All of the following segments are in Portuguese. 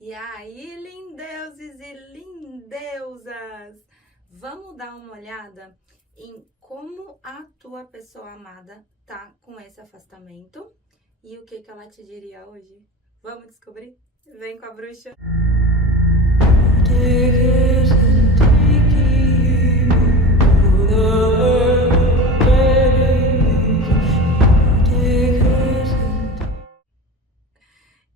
E aí, lindeuses e lindeusas, vamos dar uma olhada em como a tua pessoa amada tá com esse afastamento e o que que ela te diria hoje? Vamos descobrir? Vem com a bruxa!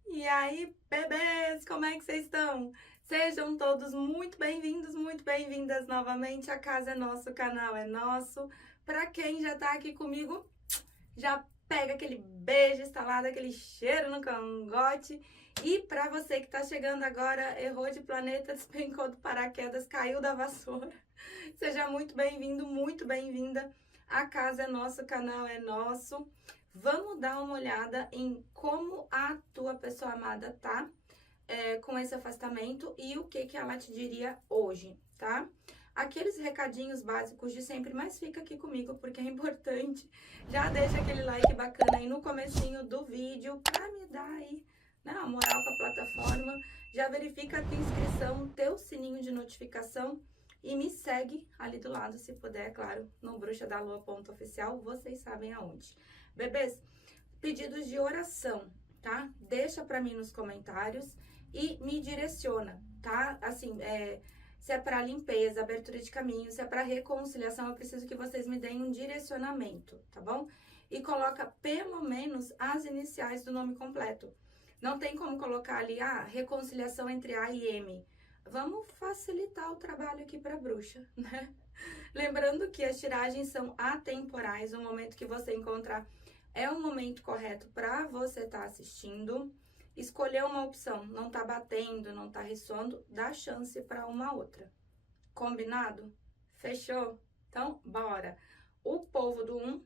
E aí, bebês, como é que vocês estão? Sejam todos muito bem-vindos, muito bem-vindas novamente. A casa é nossa, o canal é nosso. Para quem já tá aqui comigo, já pega aquele beijo instalado, aquele cheiro no cangote. E para você que tá chegando agora, errou de planeta, despencou do paraquedas, caiu da vassoura. Seja muito bem-vindo, muito bem-vinda. A casa é nossa, o canal é nosso. Vamos dar uma olhada em como a tua pessoa amada tá com esse afastamento e o que que ela te diria hoje, tá? Aqueles recadinhos básicos de sempre, mas fica aqui comigo porque é importante. Já deixa aquele like bacana aí no comecinho do vídeo pra me dar aí, né, a moral com a plataforma. Já verifica a tua inscrição, teu sininho de notificação e me segue ali do lado, se puder, é claro, no bruxadalua.oficial, vocês sabem aonde. Bebês, pedidos de oração, tá? Deixa pra mim nos comentários e me direciona, tá? Assim, se é para limpeza, abertura de caminho, se é para reconciliação, eu preciso que vocês me deem um direcionamento, tá bom? E coloca pelo menos as iniciais do nome completo. Não tem como colocar ali, reconciliação entre A e M. Vamos facilitar o trabalho aqui para bruxa, né? Lembrando que as tiragens são atemporais, o momento que você encontrar é o momento correto para você estar assistindo. Escolher uma opção, não tá batendo, não tá ressoando, dá chance para uma outra. Combinado? Fechou? Então, bora. O povo do 1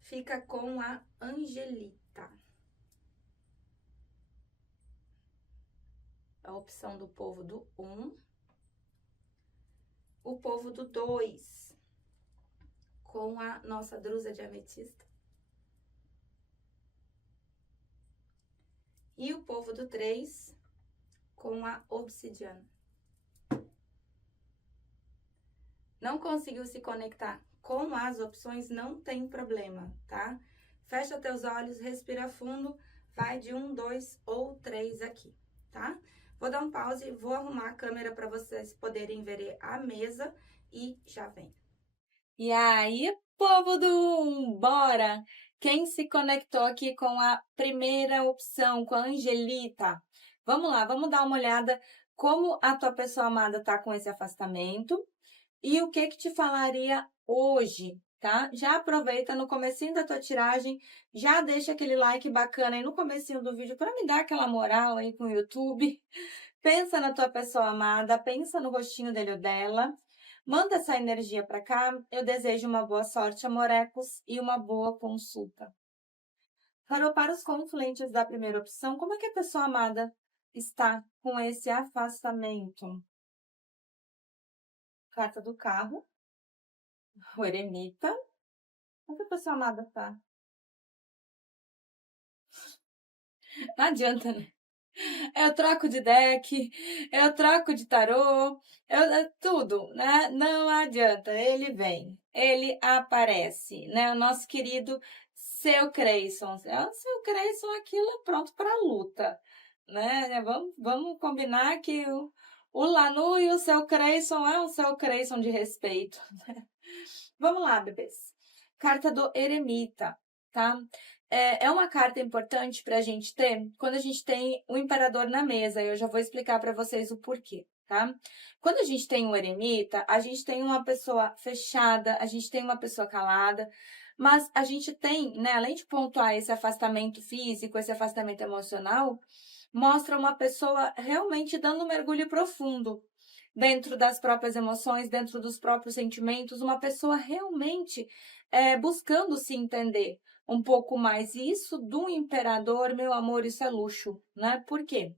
fica com a Angelita. A opção do povo do 1. O povo do 2 com a nossa drusa de ametista. E o povo do 3 com a obsidiana. Não conseguiu se conectar com as opções, não tem problema, tá? Fecha teus olhos, respira fundo, vai de 1, 2 ou 3 aqui, tá? Vou dar um pause, vou arrumar a câmera para vocês poderem ver a mesa e já vem. E aí, povo do bora! Quem se conectou aqui com a primeira opção, com a Angelita? Vamos lá, vamos dar uma olhada como a tua pessoa amada tá com esse afastamento e o que te falaria hoje, tá? Já aproveita no comecinho da tua tiragem, já deixa aquele like bacana aí no comecinho do vídeo para me dar aquela moral aí com o YouTube. Pensa na tua pessoa amada, pensa no rostinho dele ou dela. Manda essa energia para cá. Eu desejo uma boa sorte, amorecos, e uma boa consulta. Para os confluentes da primeira opção, como é que a pessoa amada está com esse afastamento? Carta do carro, o eremita. Como é que a pessoa amada tá? Não adianta, né? Eu troco de deck, eu troco de tarô, tudo, né? Não adianta, ele vem, ele aparece, né? O nosso querido Seu Creyson. O Seu Creyson, aquilo é pronto para luta, né? Vamos combinar que o Lanu e o Seu Creyson é um Seu Creyson de respeito. Vamos lá, bebês. Carta do eremita, tá? É uma carta importante para a gente ter quando a gente tem o imperador na mesa. Eu já vou explicar para vocês o porquê, tá? Quando a gente tem um eremita, a gente tem uma pessoa fechada, a gente tem uma pessoa calada, mas a gente tem, né, além de pontuar esse afastamento físico, esse afastamento emocional, mostra uma pessoa realmente dando um mergulho profundo dentro das próprias emoções, dentro dos próprios sentimentos, uma pessoa realmente buscando se entender um pouco mais. E isso do imperador, meu amor, isso é luxo, né? Por quê?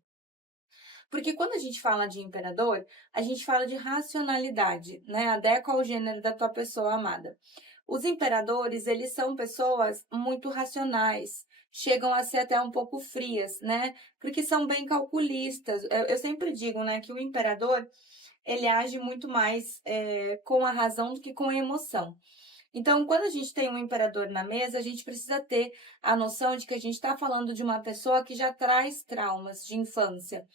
Porque quando a gente fala de imperador, a gente fala de racionalidade, né? Adequa ao gênero da tua pessoa amada. Os imperadores, eles são pessoas muito racionais, chegam a ser até um pouco frias, né? Porque são bem calculistas. Eu sempre digo, né, que o imperador, ele age muito mais com a razão do que com a emoção. Então, quando a gente tem um imperador na mesa, a gente precisa ter a noção de que a gente está falando de uma pessoa que já traz traumas de infância,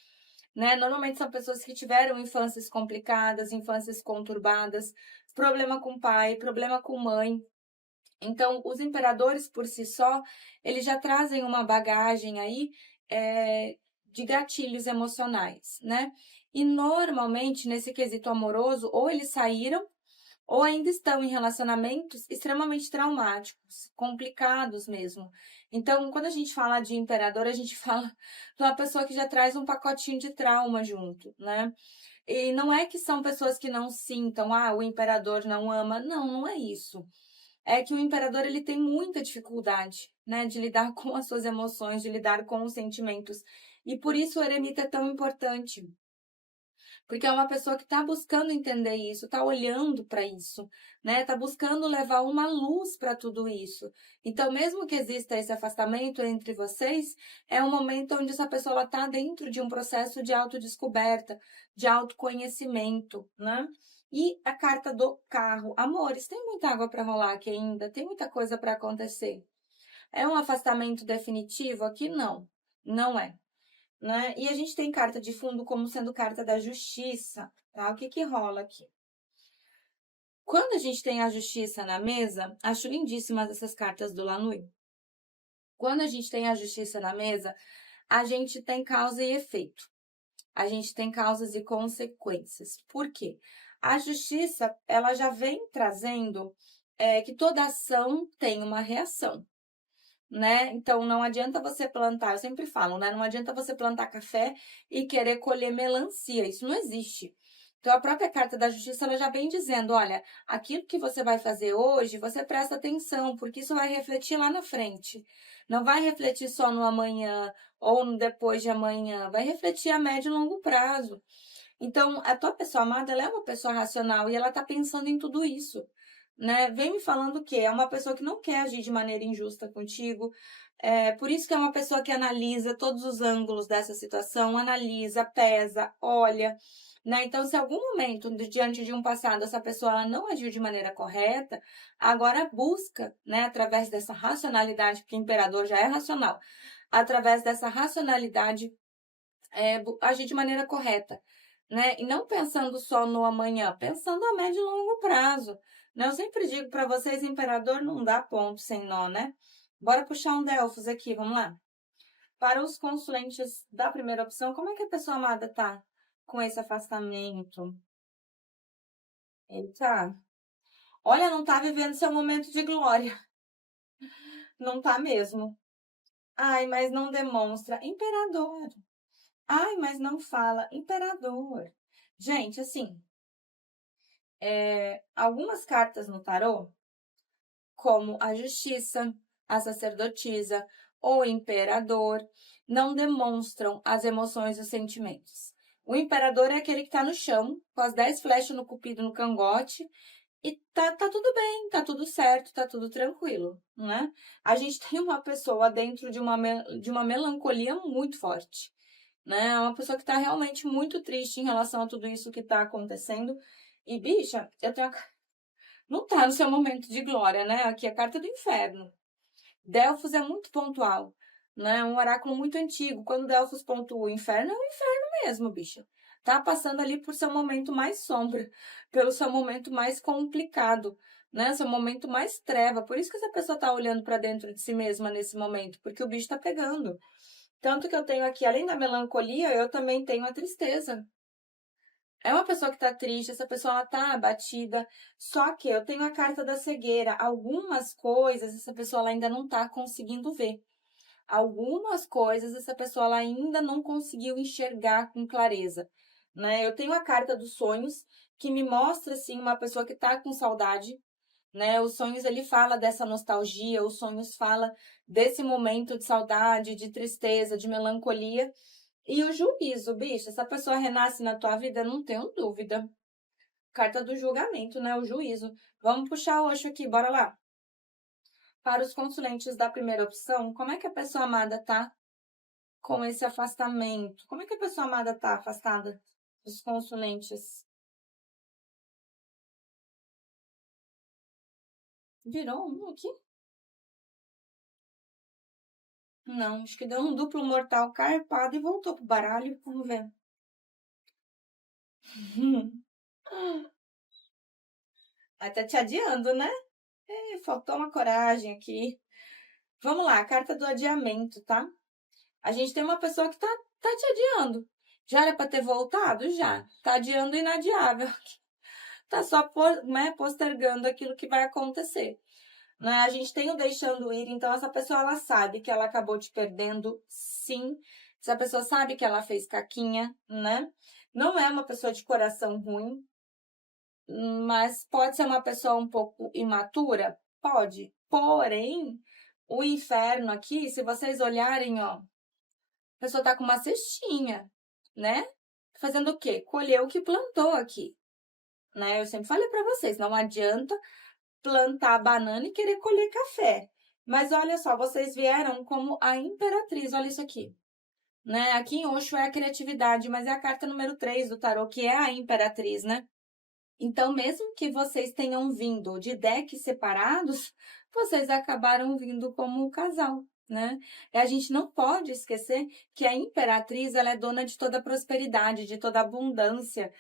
né? Normalmente são pessoas que tiveram infâncias complicadas, infâncias conturbadas, problema com pai, problema com mãe. Então, os imperadores por si só, eles já trazem uma bagagem aí de gatilhos emocionais, né? E normalmente, nesse quesito amoroso, ou eles saíram ou ainda estão em relacionamentos extremamente traumáticos, complicados mesmo. Então, quando a gente fala de imperador, a gente fala de uma pessoa que já traz um pacotinho de trauma junto, né? E não é que são pessoas que não sintam, o imperador não ama. Não, não é isso. É que o imperador ele tem muita dificuldade, né, de lidar com as suas emoções, de lidar com os sentimentos. E por isso o eremita é tão importante. Porque é uma pessoa que está buscando entender isso, está olhando para isso, né? Está buscando levar uma luz para tudo isso. Então, mesmo que exista esse afastamento entre vocês, é um momento onde essa pessoa está dentro de um processo de autodescoberta, de autoconhecimento, né? E a carta do carro. Amores, tem muita água para rolar aqui ainda, tem muita coisa para acontecer. É um afastamento definitivo? Aqui não, não é. Né? E a gente tem carta de fundo como sendo carta da justiça, tá? O que que rola aqui? Quando a gente tem a justiça na mesa, acho lindíssimas essas cartas do Lanui. Quando a gente tem a justiça na mesa, a gente tem causa e efeito. A gente tem causas e consequências. Por quê? A justiça, ela já vem trazendo que toda ação tem uma reação. Né? Então, não adianta você plantar, eu sempre falo, né? Não adianta você plantar café e querer colher melancia, isso não existe. Então, a própria carta da justiça, ela já vem dizendo, olha, aquilo que você vai fazer hoje, você presta atenção, porque isso vai refletir lá na frente. Não vai refletir só no amanhã ou no depois de amanhã, vai refletir a médio e longo prazo. Então, a tua pessoa amada, ela é uma pessoa racional e ela tá pensando em tudo isso, né? Vem me falando que é uma pessoa que não quer agir de maneira injusta contigo, por isso que é uma pessoa que analisa todos os ângulos dessa situação, analisa, pesa, olha, né? Então, se em algum momento, diante de um passado, essa pessoa ela não agiu de maneira correta, agora busca, né, através dessa racionalidade, porque o imperador já é racional, através dessa racionalidade, agir de maneira correta, né? E não pensando só no amanhã, pensando a médio e longo prazo. Né? Eu sempre digo para vocês, imperador não dá ponto sem nó, né? Bora puxar um Delfos aqui, vamos lá? Para os consulentes da primeira opção, como é que a pessoa amada tá com esse afastamento? Eita! Olha, não tá vivendo seu momento de glória. Não tá mesmo. Ai, mas não demonstra. Imperador. Ai, mas não fala. Imperador. Gente, assim, algumas cartas no tarô, como a justiça, a sacerdotisa, o imperador, não demonstram as emoções e os sentimentos. O imperador é aquele que está no chão, com as 10 flechas no cupido no cangote, e tá tudo bem, tá tudo certo, tá tudo tranquilo, né? A gente tem uma pessoa dentro de uma melancolia muito forte, né? É uma pessoa que tá realmente muito triste em relação a tudo isso que tá acontecendo. E, bicha, não tá no seu momento de glória, né? Aqui é a carta do inferno. Delfos é muito pontual, né? É um oráculo muito antigo. Quando Delfos pontua o inferno, é o inferno mesmo, bicha. Tá passando ali por seu momento mais sombra, pelo seu momento mais complicado, né? Seu momento mais treva. Por isso que essa pessoa tá olhando para dentro de si mesma nesse momento, porque o bicho tá pegando. Tanto que eu tenho aqui, além da melancolia, eu também tenho a tristeza. É uma pessoa que tá triste, essa pessoa ela tá abatida, só que eu tenho a carta da cegueira. Algumas coisas essa pessoa ela ainda não tá conseguindo ver. Algumas coisas essa pessoa ela ainda não conseguiu enxergar com clareza, né? Eu tenho a carta dos sonhos que me mostra assim uma pessoa que tá com saudade, né? Os sonhos ele fala dessa nostalgia, os sonhos fala desse momento de saudade, de tristeza, de melancolia. E o juízo, bicho, essa pessoa renasce na tua vida, não tenho dúvida. Carta do julgamento, né? O juízo. Vamos puxar o Osho aqui, bora lá. Para os consulentes da primeira opção, como é que a pessoa amada tá com esse afastamento? Como é que a pessoa amada tá afastada dos consulentes? Virou um aqui? Não, acho que deu um duplo mortal carpado e voltou pro baralho. Vamos ver. Aí tá te adiando, né? Faltou uma coragem aqui. Vamos lá, carta do adiamento, tá? A gente tem uma pessoa que tá te adiando. Já era pra ter voltado? Já. Tá adiando o inadiável. Tá só postergando aquilo que vai acontecer. Né? A gente tem o deixando ir, então essa pessoa ela sabe que ela acabou te perdendo, sim. Essa pessoa sabe que ela fez caquinha, né? Não é uma pessoa de coração ruim, mas pode ser uma pessoa um pouco imatura? Pode. Porém, o inferno aqui, se vocês olharem, ó, a pessoa tá com uma cestinha, né? Fazendo o quê? Colheu o que plantou aqui, né? Eu sempre falei para vocês, não adianta plantar banana e querer colher café. Mas olha só, vocês vieram como a imperatriz, olha isso aqui. Né? Aqui em Osho é a criatividade, mas é a carta número 3 do tarô, que é a imperatriz, né? Então, mesmo que vocês tenham vindo de decks separados, vocês acabaram vindo como um casal, né? E a gente não pode esquecer que a imperatriz, ela é dona de toda a prosperidade, de toda a abundância.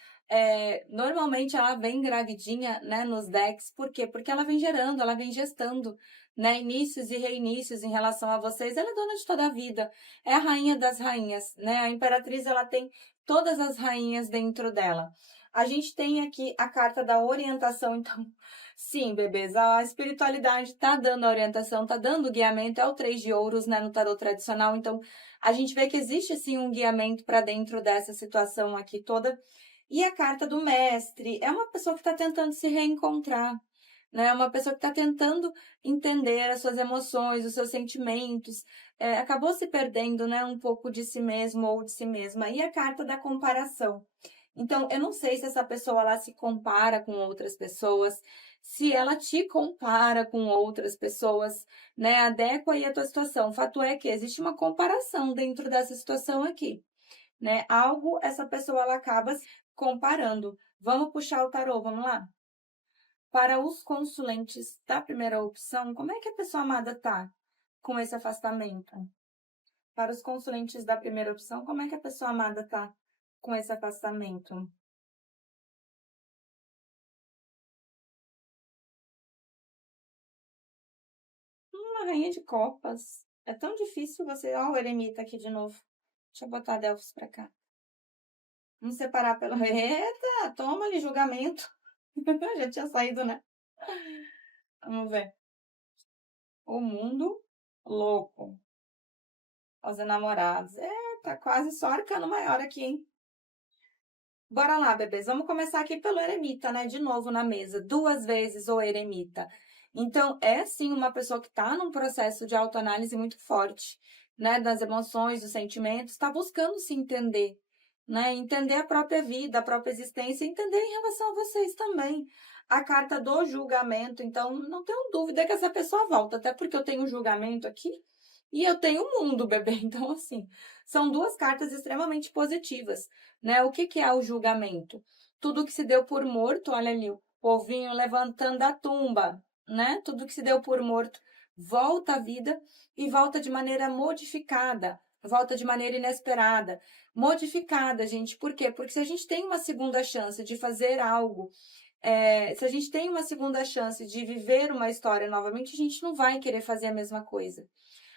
Normalmente ela vem gravidinha, né, nos decks. Por quê? Porque ela vem gerando, ela vem gestando, né, inícios e reinícios em relação a vocês. Ela é dona de toda a vida. É a rainha das rainhas, né? A imperatriz, ela tem todas as rainhas dentro dela. A gente tem aqui a carta da orientação, então, sim, bebês, a espiritualidade tá dando a orientação, tá dando o guiamento, é o 3 de ouros, né, no tarot tradicional, então, a gente vê que existe, sim, um guiamento para dentro dessa situação aqui toda. E a carta do mestre é uma pessoa que está tentando se reencontrar, né, é uma pessoa que está tentando entender as suas emoções, os seus sentimentos, acabou se perdendo, né, um pouco de si mesmo ou de si mesma. E a carta da comparação. Então, eu não sei se essa pessoa ela se compara com outras pessoas, se ela te compara com outras pessoas, né? Adequa aí a tua situação. O fato é que existe uma comparação dentro dessa situação aqui, né? Algo essa pessoa ela acaba se comparando. Vamos puxar o tarô, vamos lá? Para os consulentes da primeira opção, como é que a pessoa amada tá com esse afastamento? Para os consulentes da primeira opção, como é que a pessoa amada tá com esse afastamento? Uma rainha de copas. É tão difícil você... Ó, o eremita aqui de novo. Deixa eu botar a Delfos pra cá. Vamos separar pelo... Eita, toma ali, julgamento. Já tinha saído, né? Vamos ver. O mundo louco. Os enamorados. Tá quase só arcano maior aqui, hein? Bora lá, bebês. Vamos começar aqui pelo eremita, né? De novo na mesa. 2 vezes o eremita. Então, é sim uma pessoa que está num processo de autoanálise muito forte, né? Das emoções, dos sentimentos, está buscando se entender, né? Entender a própria vida, a própria existência, e entender em relação a vocês também. A carta do julgamento, então, não tenho dúvida que essa pessoa volta, até porque eu tenho um julgamento aqui e eu tenho o mundo, bebê. Então, assim, são 2 cartas extremamente positivas, né? O que que é o julgamento? Tudo que se deu por morto, olha ali, o povinho levantando a tumba, né? Tudo que se deu por morto volta à vida e volta de maneira modificada, volta de maneira inesperada. Modificada, gente, por quê? Porque se a gente tem uma segunda chance de fazer algo, se a gente tem uma segunda chance de viver uma história novamente, a gente não vai querer fazer a mesma coisa.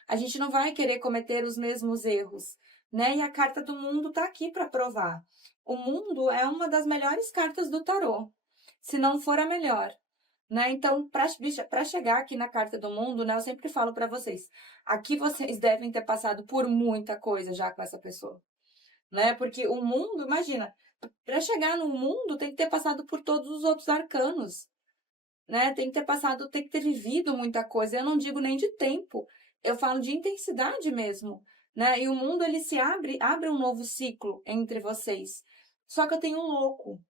A gente não vai querer cometer os mesmos erros, né? E a carta do mundo está aqui para provar. O mundo é uma das melhores cartas do tarô, se não for a melhor. Né? Então, para chegar aqui na carta do mundo, né, eu sempre falo para vocês, aqui vocês devem ter passado por muita coisa já com essa pessoa, né? Porque o mundo, imagina, para chegar no mundo tem que ter passado por todos os outros arcanos, né? Tem que ter passado, tem que ter vivido muita coisa. Eu não digo nem de tempo, eu falo de intensidade mesmo, né? E o mundo ele se abre um novo ciclo entre vocês. Só que eu tenho um louco.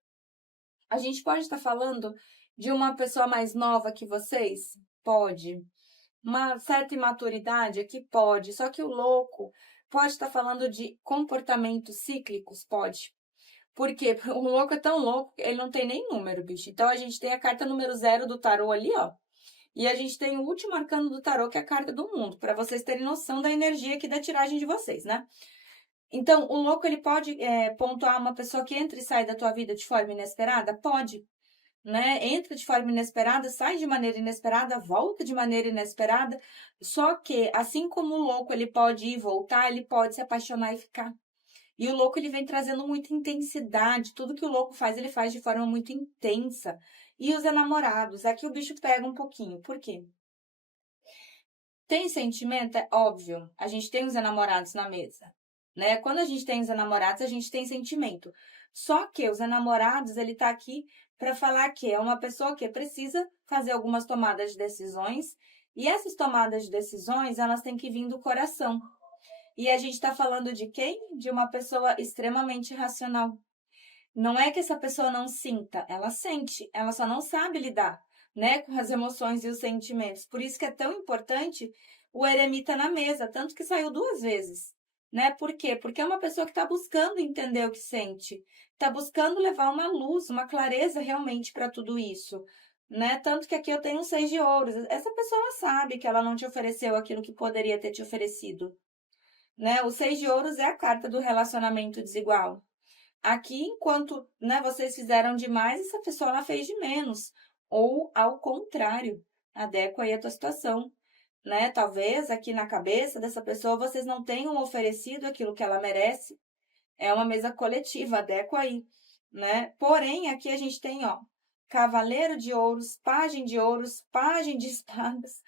A gente pode estar falando de uma pessoa mais nova que vocês? Pode. uma certa imaturidade aqui? Pode, só que o louco pode estar falando de comportamentos cíclicos? Pode. Por quê? O louco é tão louco que ele não tem nem número, bicho. Então a gente tem a carta número 0 do tarô ali, ó. E a gente tem o último arcano do tarô, que é a carta do mundo, para vocês terem noção da energia aqui da tiragem de vocês, né? Então, o louco, ele pode pontuar uma pessoa que entra e sai da tua vida de forma inesperada? Pode, né? Entra de forma inesperada, sai de maneira inesperada, volta de maneira inesperada. Só que, assim como o louco, ele pode ir e voltar, ele pode se apaixonar e ficar. E o louco, ele vem trazendo muita intensidade. Tudo que o louco faz, ele faz de forma muito intensa. E os enamorados, aqui o bicho pega um pouquinho. Por quê? Tem sentimento? É óbvio. A gente tem os enamorados na mesa, né? Quando a gente tem os enamorados, a gente tem sentimento. Só que os enamorados, ele tá aqui para falar que é uma pessoa que precisa fazer algumas tomadas de decisões. E essas tomadas de decisões, elas têm que vir do coração. E a gente está falando de quem? De uma pessoa extremamente racional. Não é que essa pessoa não sinta, ela sente, ela só não sabe lidar, né, com as emoções e os sentimentos. Por isso que é tão importante o eremita na mesa, tanto que saiu 2 vezes, né? Por quê? Porque é uma pessoa que está buscando entender o que sente, está buscando levar uma luz, uma clareza realmente para tudo isso, né? Tanto que aqui eu tenho um 6 de ouros. Essa pessoa ela sabe que ela não te ofereceu aquilo que poderia ter te oferecido, né? O 6 de ouros é a carta do relacionamento desigual. Aqui, enquanto, né, vocês fizeram demais, essa pessoa ela fez de menos. Ou ao contrário, adequa aí a tua situação, né? Talvez aqui na cabeça dessa pessoa vocês não tenham oferecido aquilo que ela merece. É uma mesa coletiva, adequa aí, né? Porém, aqui a gente tem, ó, cavaleiro de ouros, pajem de espadas,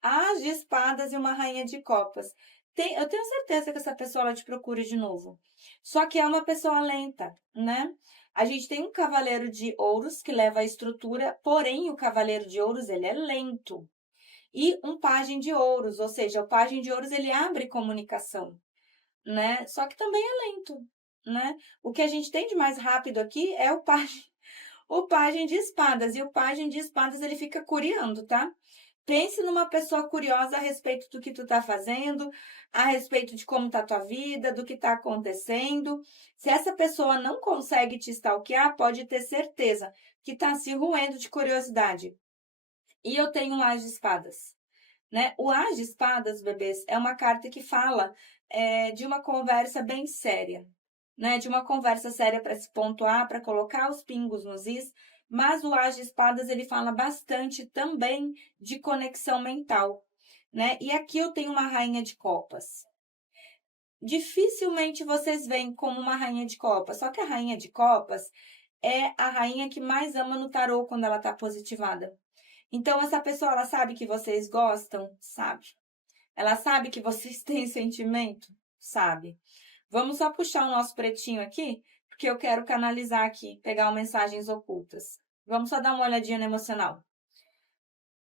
as de espadas e uma rainha de copas. Eu tenho certeza que essa pessoa ela te procura de novo. Só que é uma pessoa lenta, né? A gente tem um cavaleiro de ouros que leva a estrutura, porém o cavaleiro de ouros ele é lento. E um pajem de ouros, ou seja, o pajem de ouros ele abre comunicação, né? Só que também é lento, né? O que a gente tem de mais rápido aqui é o pajem de espadas. E o pajem de espadas ele fica curiando, tá? Pense numa pessoa curiosa a respeito do que tu tá fazendo, a respeito de como tá a tua vida, do que tá acontecendo. Se essa pessoa não consegue te stalkear, pode ter certeza que tá se roendo de curiosidade. E eu tenho um As de Espadas, né? O As de Espadas, bebês, é uma carta que fala de uma conversa bem séria, né? De uma conversa séria para se pontuar, para colocar os pingos nos is, mas o As de Espadas ele fala bastante também de conexão mental, né? E aqui eu tenho uma rainha de copas. Dificilmente vocês veem como uma rainha de copas, só que a rainha de copas é a rainha que mais ama no tarô quando ela está positivada. Então, essa pessoa, ela sabe que vocês gostam? Sabe. Ela sabe que vocês têm sentimento? Sabe. Vamos só puxar o nosso pretinho aqui, porque eu quero canalizar aqui, pegar mensagens ocultas. Vamos só dar uma olhadinha no emocional.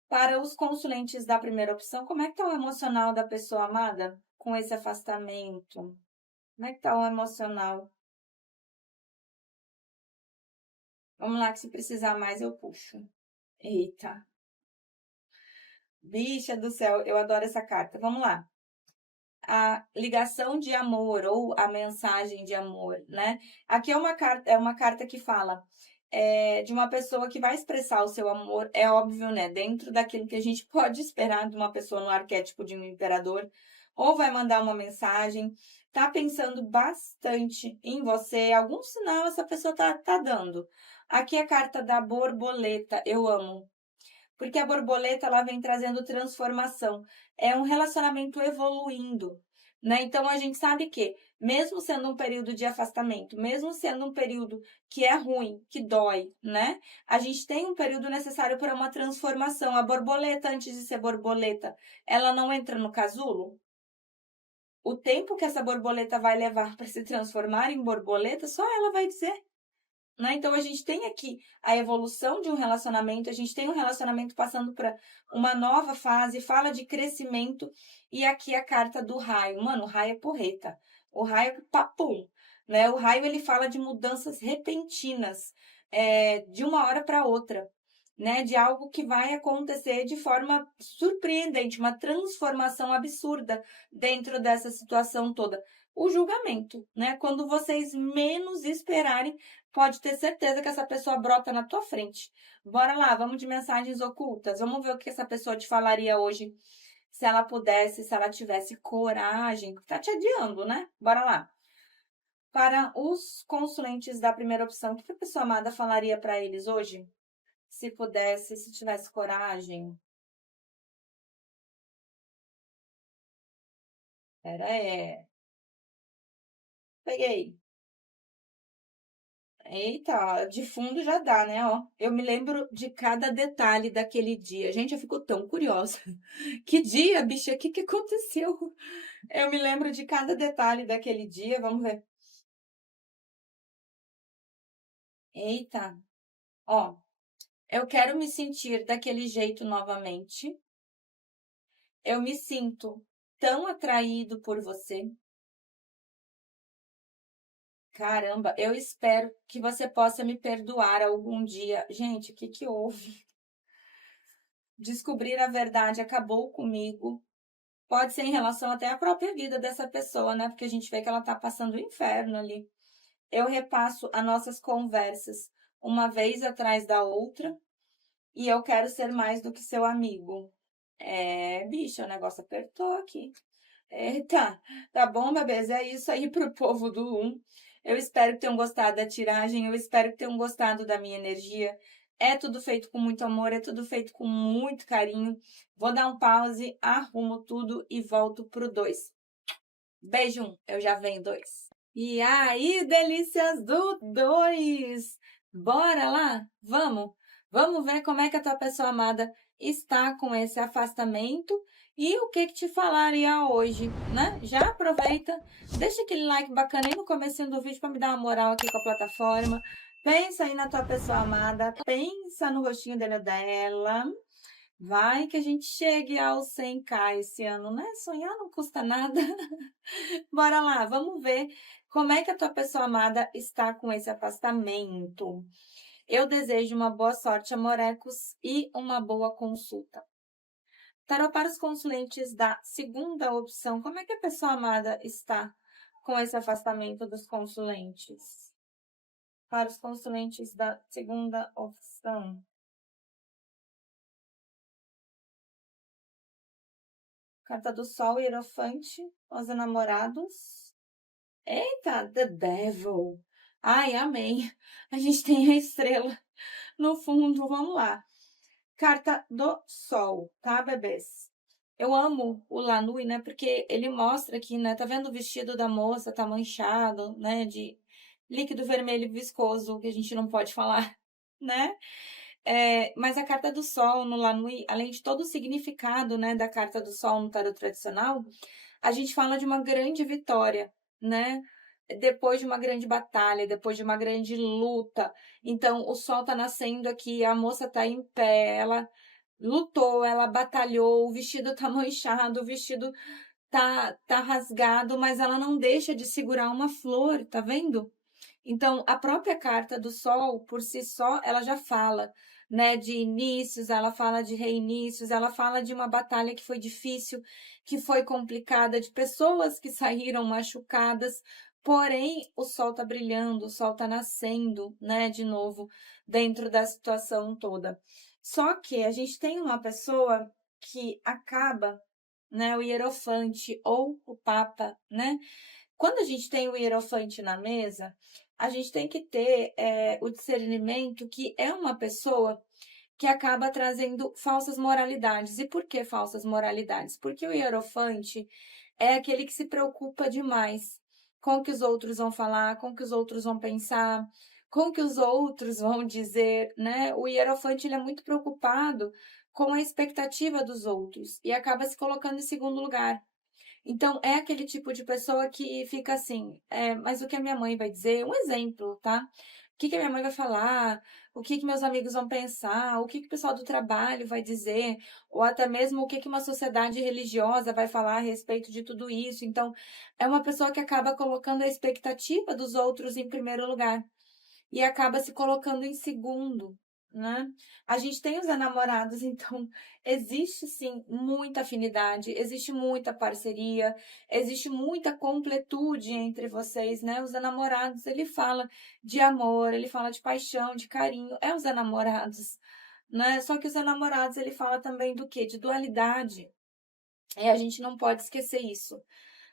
Para os consulentes da primeira opção, como é que está o emocional da pessoa amada com esse afastamento? Como é que está o emocional? Vamos lá, que se precisar mais eu puxo. Eita. Bicha do céu, eu adoro essa carta. Vamos lá. A ligação de amor ou a mensagem de amor, né? Aqui é uma carta que fala de uma pessoa que vai expressar o seu amor, é óbvio, né? Dentro daquilo que a gente pode esperar de uma pessoa no arquétipo de um imperador, ou vai mandar uma mensagem, tá pensando bastante em você, algum sinal essa pessoa tá dando. Aqui é a carta da borboleta, eu amo. Porque a borboleta ela vem trazendo transformação. É um relacionamento evoluindo, né? Então a gente sabe que, mesmo sendo um período de afastamento, mesmo sendo um período que é ruim, que dói, né? A gente tem um período necessário para uma transformação. A borboleta, antes de ser borboleta, ela não entra no casulo? O tempo que essa borboleta vai levar para se transformar em borboleta, só ela vai dizer. Né? Então, a gente tem aqui a evolução de um relacionamento, a gente tem um relacionamento passando para uma nova fase, fala de crescimento, e aqui a carta do raio. Mano, o raio é porreta, o raio é papum, né? O raio, ele fala de mudanças repentinas, de uma hora para outra. né, de algo que vai acontecer de forma surpreendente, uma transformação absurda dentro dessa situação toda. O julgamento, né? Quando vocês menos esperarem, pode ter certeza que essa pessoa brota na tua frente. Bora lá, vamos de mensagens ocultas. Vamos ver o que essa pessoa te falaria hoje, se ela pudesse, se ela tivesse coragem. Tá te adiando, né? Bora lá. Para os consulentes da primeira opção, o que a pessoa amada falaria para eles hoje? Se pudesse, se tivesse coragem. Peguei. Eita, de fundo já dá, né? Ó, eu me lembro de cada detalhe daquele dia. Gente, eu fico tão curiosa. Que dia, bicha? O que que aconteceu? Eu me lembro de cada detalhe daquele dia. Vamos ver. Eita, ó, eu quero me sentir daquele jeito novamente. Eu me sinto tão atraído por você. Caramba, eu espero que você possa me perdoar algum dia. Gente, o que que houve? Descobrir a verdade acabou comigo. Pode ser em relação até à própria vida dessa pessoa, né? Porque a gente vê que ela tá passando o inferno ali. Eu repasso as nossas conversas uma vez atrás da outra e eu quero ser mais do que seu amigo. É, bicha, o negócio apertou aqui. Eita, tá bom, bebês? É isso aí pro povo do 1. Eu espero que tenham gostado da tiragem, eu espero que tenham gostado da minha energia. É tudo feito com muito amor, é tudo feito com muito carinho. Vou dar um pause, arrumo tudo e volto pro 2. Beijo, 1. Eu já venho 2. E aí, delícias do 2! Bora lá? Vamos? Vamos ver como é que a tua pessoa amada está com esse afastamento e o que que te falaria hoje, né? Já aproveita, deixa aquele like bacana aí no comecinho do vídeo para me dar uma moral aqui com a plataforma. Pensa aí na tua pessoa amada, pensa no rostinho dele ou dela. Vai que a gente chegue aos 100k esse ano, né? Sonhar não custa nada. Bora lá, vamos ver como é que a tua pessoa amada está com esse afastamento. Eu desejo uma boa sorte, amorecos, e uma boa consulta. Tarô para os consulentes da segunda opção, como é que a pessoa amada está com esse afastamento dos consulentes? Para os consulentes da segunda opção. Carta do Sol, Hierofante, os enamorados. Eita, The Devil. Ai, amém. A gente tem a estrela no fundo, vamos lá. Carta do Sol, tá, bebês? Eu amo o Lanui, né? Porque ele mostra aqui, né? Tá vendo o vestido da moça? Tá manchado, né? De líquido vermelho viscoso, que a gente não pode falar, né? Mas a carta do Sol no Lanui, além de todo o significado, né, da carta do Sol no tarot tradicional, a gente fala de uma grande vitória, né? Depois de uma grande batalha, depois de uma grande luta. Então, o sol tá nascendo aqui, a moça tá em pé, ela lutou, ela batalhou, o vestido tá manchado, o vestido tá rasgado, mas ela não deixa de segurar uma flor, tá vendo? Então, a própria carta do Sol, por si só, ela já fala, né, de inícios, ela fala de reinícios, ela fala de uma batalha que foi difícil, que foi complicada, de pessoas que saíram machucadas, porém, o Sol está brilhando, o Sol está nascendo, né, de novo, dentro da situação toda. Só que a gente tem uma pessoa que acaba, né, o Hierofante ou o Papa, né? Quando a gente tem o Hierofante na mesa, a gente tem que ter o discernimento que é uma pessoa que acaba trazendo falsas moralidades. E por que falsas moralidades? Porque o Hierofante é aquele que se preocupa demais com o que os outros vão falar, com o que os outros vão pensar, com o que os outros vão dizer, né? O Hierofante ele é muito preocupado com a expectativa dos outros e acaba se colocando em segundo lugar. Então, é aquele tipo de pessoa que fica assim, mas o que a minha mãe vai dizer? Um exemplo, tá? O que que a minha mãe vai falar? O que que meus amigos vão pensar? O que que o pessoal do trabalho vai dizer? Ou até mesmo o que que uma sociedade religiosa vai falar a respeito de tudo isso? Então, é uma pessoa que acaba colocando a expectativa dos outros em primeiro lugar e acaba se colocando em segundo, né? A gente tem os enamorados, então existe sim muita afinidade, existe muita parceria, existe muita completude entre vocês, né? Os enamorados, ele fala de amor, ele fala de paixão, de carinho, é os enamorados, né? Só que os enamorados, ele fala também do quê? De dualidade. E a gente não pode esquecer isso,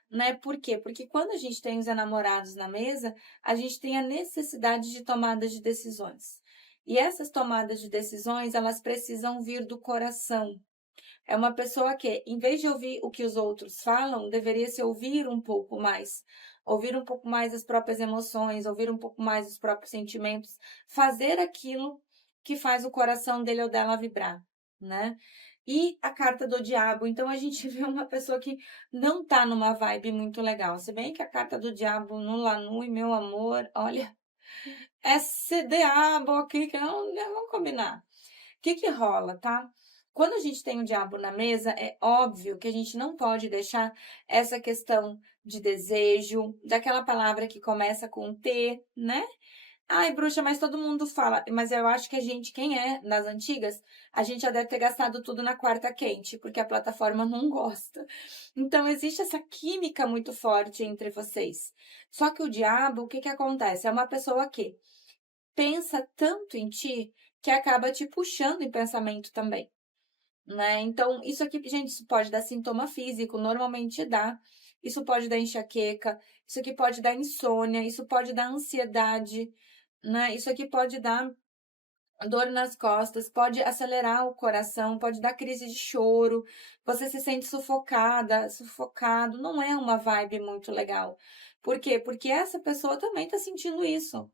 né? Por quê? Porque quando a gente tem os enamorados na mesa, a gente tem a necessidade de tomada de decisões. E essas tomadas de decisões, elas precisam vir do coração. É uma pessoa que, em vez de ouvir o que os outros falam, deveria se ouvir um pouco mais. Ouvir um pouco mais as próprias emoções, ouvir um pouco mais os próprios sentimentos, fazer aquilo que faz o coração dele ou dela vibrar, né? E a carta do diabo, então a gente vê uma pessoa que não tá numa vibe muito legal. Se bem que a carta do diabo no Lanu e meu amor, olha, é esse diabo aqui que não vamos combinar. O que que rola, tá? Quando a gente tem o diabo na mesa, é óbvio que a gente não pode deixar essa questão de desejo, daquela palavra que começa com T, né? Ai, bruxa, mas todo mundo fala. Mas eu acho que a gente, quem é das antigas, a gente já deve ter gastado tudo na quarta quente, porque a plataforma não gosta. Então, existe essa química muito forte entre vocês. Só que o diabo, o que que acontece? É uma pessoa que pensa tanto em ti que acaba te puxando em pensamento também, né? Então, isso aqui, gente, isso pode dar sintoma físico, normalmente dá. Isso pode dar enxaqueca, isso aqui pode dar insônia, isso pode dar ansiedade, né? Isso aqui pode dar dor nas costas, pode acelerar o coração, pode dar crise de choro, você se sente sufocada, sufocado, não é uma vibe muito legal. Por quê? Porque essa pessoa também está sentindo isso,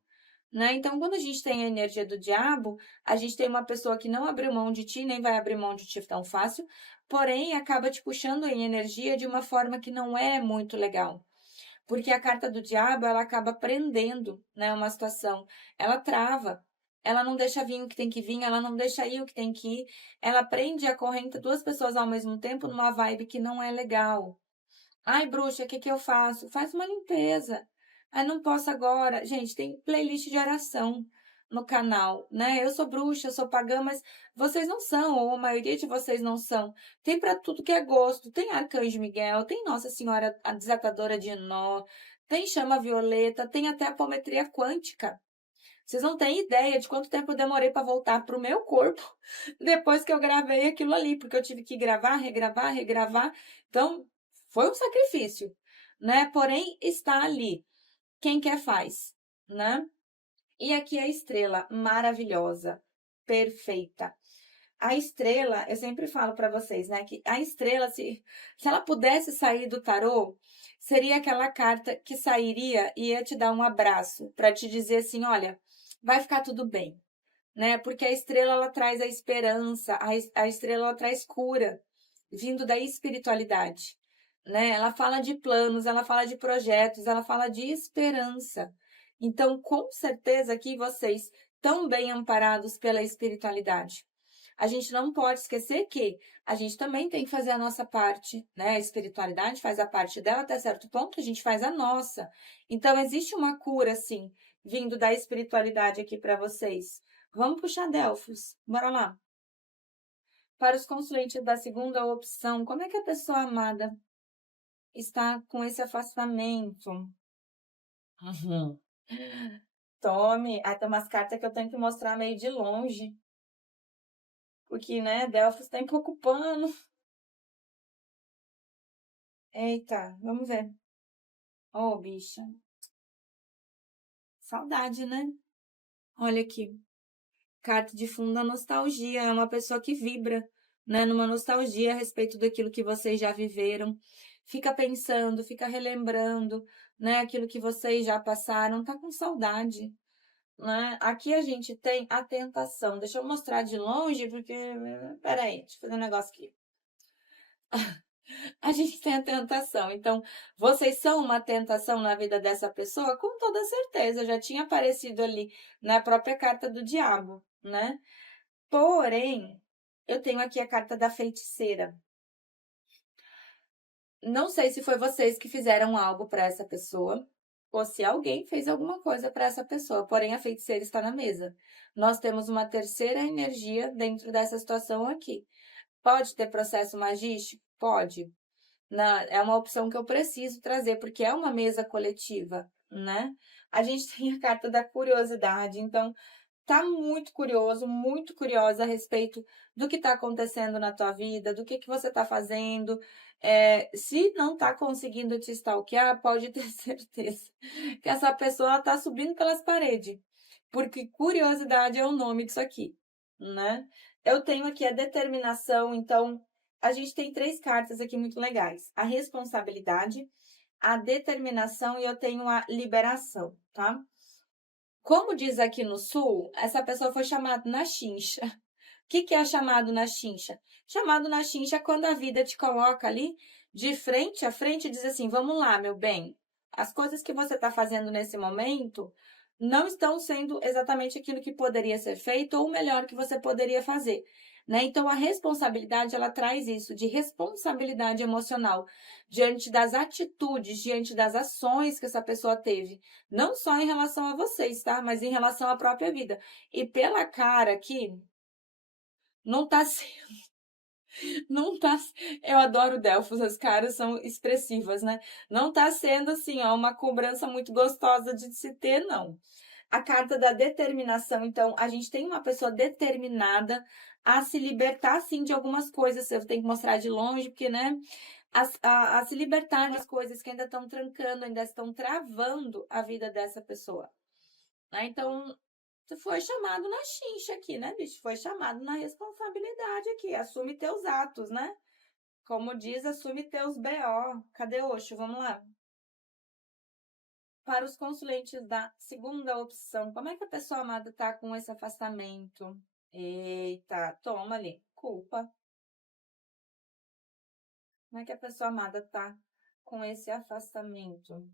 né? Então, quando a gente tem a energia do diabo, a gente tem uma pessoa que não abriu mão de ti, nem vai abrir mão de ti tão fácil, porém acaba te puxando em energia de uma forma que não é muito legal. Porque a carta do diabo, ela acaba prendendo, né, uma situação. Ela trava. Ela não deixa vir o que tem que vir, ela não deixa ir o que tem que ir. Ela prende a corrente duas pessoas ao mesmo tempo numa vibe que não é legal. Ai, bruxa, o que que eu faço? Faz uma limpeza. Ai, não posso agora. Gente, tem playlist de oração no canal, né? Eu sou bruxa, eu sou pagã, mas vocês não são, ou a maioria de vocês não são. Tem para tudo que é gosto. Tem Arcanjo Miguel, tem Nossa Senhora a Desatadora de Nó, tem Chama Violeta, tem até a apometria quântica. Vocês não têm ideia de quanto tempo eu demorei para voltar pro meu corpo depois que eu gravei aquilo ali, porque eu tive que gravar, regravar, regravar. Então, foi um sacrifício, né? Porém, está ali. Quem quer faz, né? E aqui a estrela, maravilhosa, perfeita. A estrela, eu sempre falo para vocês, né, que a estrela, se ela pudesse sair do tarô, seria aquela carta que sairia e ia te dar um abraço para te dizer assim, olha, vai ficar tudo bem, né? Porque a estrela ela traz a esperança, a estrela ela traz cura, vindo da espiritualidade, né? Ela fala de planos, ela fala de projetos, ela fala de esperança. Então, com certeza aqui vocês estão bem amparados pela espiritualidade. A gente não pode esquecer que a gente também tem que fazer a nossa parte, né? A espiritualidade faz a parte dela até certo ponto, a gente faz a nossa. Então, existe uma cura, sim, vindo da espiritualidade aqui para vocês. Vamos puxar Delfos. Bora lá. Para os consulentes da segunda opção, como é que a pessoa amada está com esse afastamento? Uhum. Tome. Ah, tem umas cartas que eu tenho que mostrar meio de longe. Porque, né, Delfos está me preocupando. Eita, vamos ver. Ô, bicha. Saudade, né? Olha aqui. Carta de fundo da nostalgia. É uma pessoa que vibra, né? Numa nostalgia a respeito daquilo que vocês já viveram. Fica pensando, fica relembrando, né? Aquilo que vocês já passaram. Tá com saudade, né? Aqui a gente tem a tentação. Deixa eu mostrar de longe, porque... Peraí, deixa eu fazer um negócio aqui. A gente tem a tentação. Então, vocês são uma tentação na vida dessa pessoa? Com toda certeza, já tinha aparecido ali na própria carta do diabo, né? Porém, eu tenho aqui a carta da feiticeira. Não sei se foi vocês que fizeram algo para essa pessoa, ou se alguém fez alguma coisa para essa pessoa, porém a feiticeira está na mesa. Nós temos uma terceira energia dentro dessa situação aqui. Pode ter processo magístico? Pode. É uma opção que eu preciso trazer, porque é uma mesa coletiva, né? A gente tem a carta da curiosidade, então tá muito curioso, muito curiosa a respeito do que está acontecendo na tua vida, do que você está fazendo. Se não está conseguindo te stalkear, pode ter certeza que essa pessoa está subindo pelas paredes, porque curiosidade é o nome disso aqui, né? Eu tenho aqui a determinação, então a gente tem 3 cartas aqui muito legais: a responsabilidade, a determinação e eu tenho a liberação, tá? Como diz aqui no sul, essa pessoa foi chamada na chincha. O que é chamado na chincha? Chamado na chincha é quando a vida te coloca ali de frente a frente e diz assim: vamos lá, meu bem, as coisas que você está fazendo nesse momento não estão sendo exatamente aquilo que poderia ser feito ou o melhor que você poderia fazer. Né? Então, a responsabilidade, ela traz isso, de responsabilidade emocional, diante das atitudes, diante das ações que essa pessoa teve. Não só em relação a vocês, tá? Mas em relação à própria vida. E pela cara aqui, não tá sendo, não tá, eu adoro Delfos, as caras são expressivas, né? Não tá sendo assim, ó, uma cobrança muito gostosa de se ter, não. A carta da determinação, então, a gente tem uma pessoa determinada a se libertar, sim, de algumas coisas. Eu tenho que mostrar de longe, porque, né? A se libertar das coisas que ainda estão trancando, ainda estão travando a vida dessa pessoa. Né? Então, tu foi chamado na chincha aqui, né, bicho? Foi chamado na responsabilidade aqui. Assume teus atos, né? Como diz, assume teus BO. Cadê Oxo? Vamos lá. Para os consulentes da segunda opção, como é que a pessoa amada tá com esse afastamento? Eita, toma ali. Culpa. Como é que a pessoa amada tá com esse afastamento?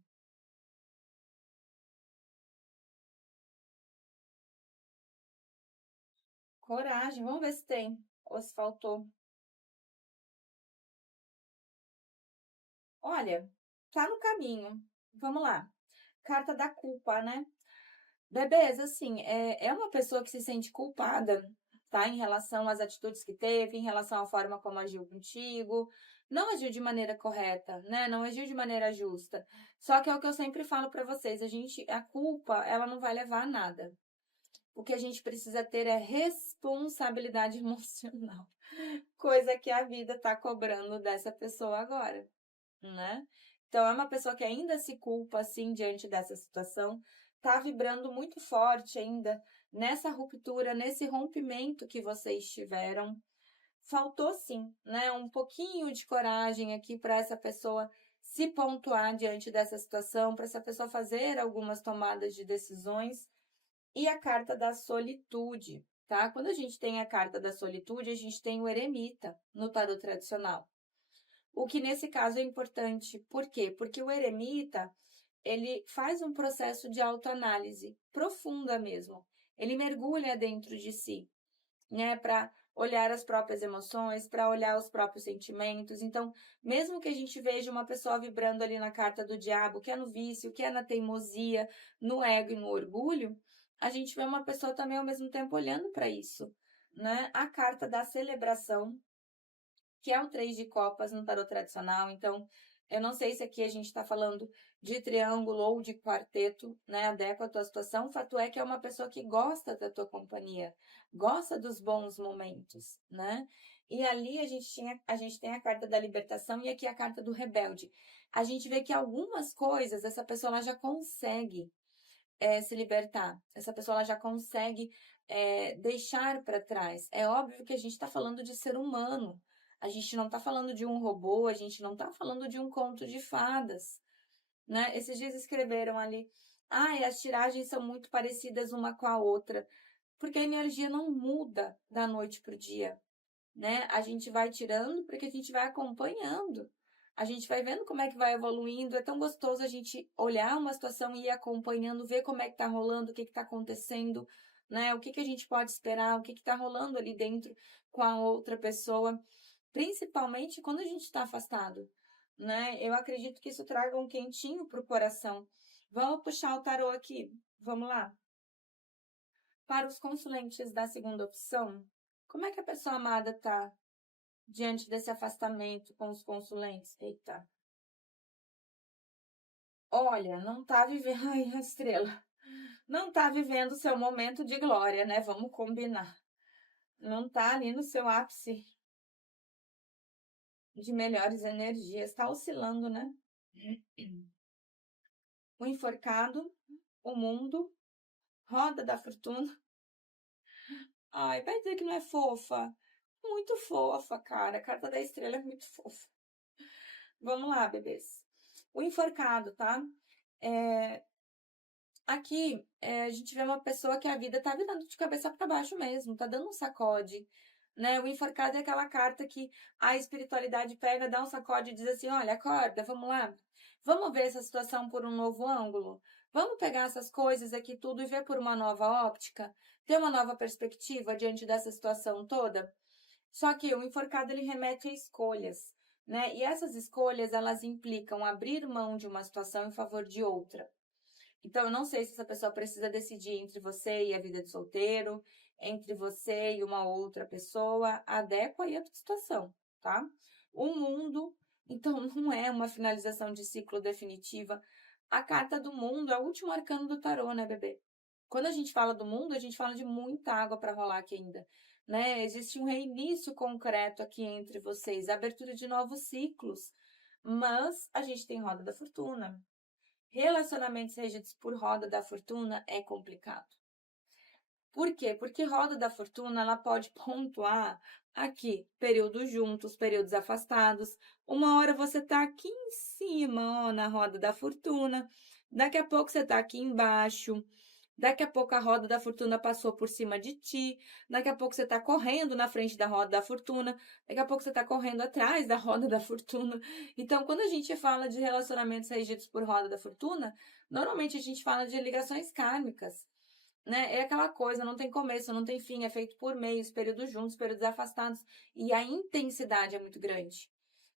Coragem. Vamos ver se tem ou se faltou. Olha, tá no caminho. Vamos lá. Carta da culpa, né? Bebês, assim, é uma pessoa que se sente culpada, tá? Em relação às atitudes que teve, em relação à forma como agiu contigo. Não agiu de maneira correta, né? Não agiu de maneira justa. Só que é o que eu sempre falo pra vocês, a culpa, ela não vai levar a nada. O que a gente precisa ter é responsabilidade emocional. Coisa que a vida tá cobrando dessa pessoa agora, né? Então, é uma pessoa que ainda se culpa, assim, diante dessa situação, tá vibrando muito forte ainda nessa ruptura, nesse rompimento que vocês tiveram. Faltou, sim, né? Um pouquinho de coragem aqui para essa pessoa se pontuar diante dessa situação, para essa pessoa fazer algumas tomadas de decisões. E a carta da solitude, tá? Quando a gente tem a carta da solitude, a gente tem o eremita no tarot tradicional. O que nesse caso é importante. Por quê? Porque o eremita, ele faz um processo de autoanálise profunda mesmo. Ele mergulha dentro de si, né, para olhar as próprias emoções, para olhar os próprios sentimentos. Então, mesmo que a gente veja uma pessoa vibrando ali na carta do diabo, que é no vício, que é na teimosia, no ego e no orgulho, a gente vê uma pessoa também ao mesmo tempo olhando para isso, né? A carta da celebração, que é o 3 de copas no tarot tradicional. Então, eu não sei se aqui a gente está falando de triângulo ou de quarteto, né? Adequa a tua situação. O fato é que é uma pessoa que gosta da tua companhia, gosta dos bons momentos, né? E ali a gente tem a carta da libertação e aqui a carta do rebelde. A gente vê que algumas coisas essa pessoa ela já consegue se libertar. Essa pessoa ela já consegue deixar para trás. É óbvio que a gente está falando de ser humano. A gente não está falando de um robô, a gente não está falando de um conto de fadas, né? Esses dias escreveram ali, as tiragens são muito parecidas uma com a outra, porque a energia não muda da noite para o dia, né? A gente vai tirando porque a gente vai acompanhando. A gente vai vendo como é que vai evoluindo. É tão gostoso a gente olhar uma situação e ir acompanhando, ver como é que tá rolando, o que que tá acontecendo, né? O que que a gente pode esperar, o que que tá rolando ali dentro com a outra pessoa, principalmente quando a gente está afastado, né? Eu acredito que isso traga um quentinho pro coração. Vamos puxar o tarô aqui. Vamos lá. Para os consulentes da segunda opção, como é que a pessoa amada tá diante desse afastamento com os consulentes? Eita. Olha, não tá vivendo. Ai, a estrela. Não tá vivendo o seu momento de glória, né? Vamos combinar. Não tá ali no seu ápice de melhores energias. Tá oscilando, né? O enforcado, o mundo, roda da fortuna. Ai, vai dizer que não é fofa? Muito fofa, cara. A carta da estrela é muito fofa. Vamos lá, bebês. O enforcado, tá? Aqui, a gente vê uma pessoa que a vida tá virando de cabeça para baixo mesmo, tá dando um sacode, né? O enforcado é aquela carta que a espiritualidade pega, dá um sacode e diz assim, olha, acorda, vamos lá. Vamos ver essa situação por um novo ângulo? Vamos pegar essas coisas aqui tudo e ver por uma nova óptica? Ter uma nova perspectiva diante dessa situação toda? Só que o enforcado, ele remete a escolhas, né? E essas escolhas, elas implicam abrir mão de uma situação em favor de outra. Então, eu não sei se essa pessoa precisa decidir entre você e a vida de solteiro, entre você e uma outra pessoa, adequa aí a tua situação, tá? O mundo, então, não é uma finalização de ciclo definitiva. A carta do mundo é o último arcano do tarô, né, bebê? Quando a gente fala do mundo, a gente fala de muita água para rolar aqui ainda, né? Existe um reinício concreto aqui entre vocês, abertura de novos ciclos, mas a gente tem roda da fortuna. Relacionamentos regidos por roda da fortuna é complicado. Por quê? Porque roda da fortuna, ela pode pontuar aqui, períodos juntos, períodos afastados. Uma hora você tá aqui em cima, ó, na roda da fortuna. Daqui a pouco você tá aqui embaixo. Daqui a pouco a roda da fortuna passou por cima de ti. Daqui a pouco você está correndo na frente da roda da fortuna. Daqui a pouco você está correndo atrás da roda da fortuna. Então, quando a gente fala de relacionamentos regidos por roda da fortuna, normalmente a gente fala de ligações kármicas, né? É aquela coisa, não tem começo, não tem fim, é feito por meios, períodos juntos, períodos afastados. E a intensidade é muito grande.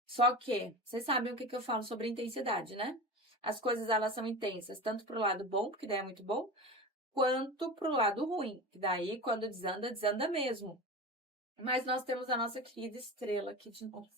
Só que, vocês sabem o que eu falo sobre intensidade, né? As coisas, elas são intensas, tanto para o lado bom, porque daí é muito bom, quanto para o lado ruim, que daí quando desanda, desanda mesmo. Mas nós temos a nossa querida estrela aqui de novo.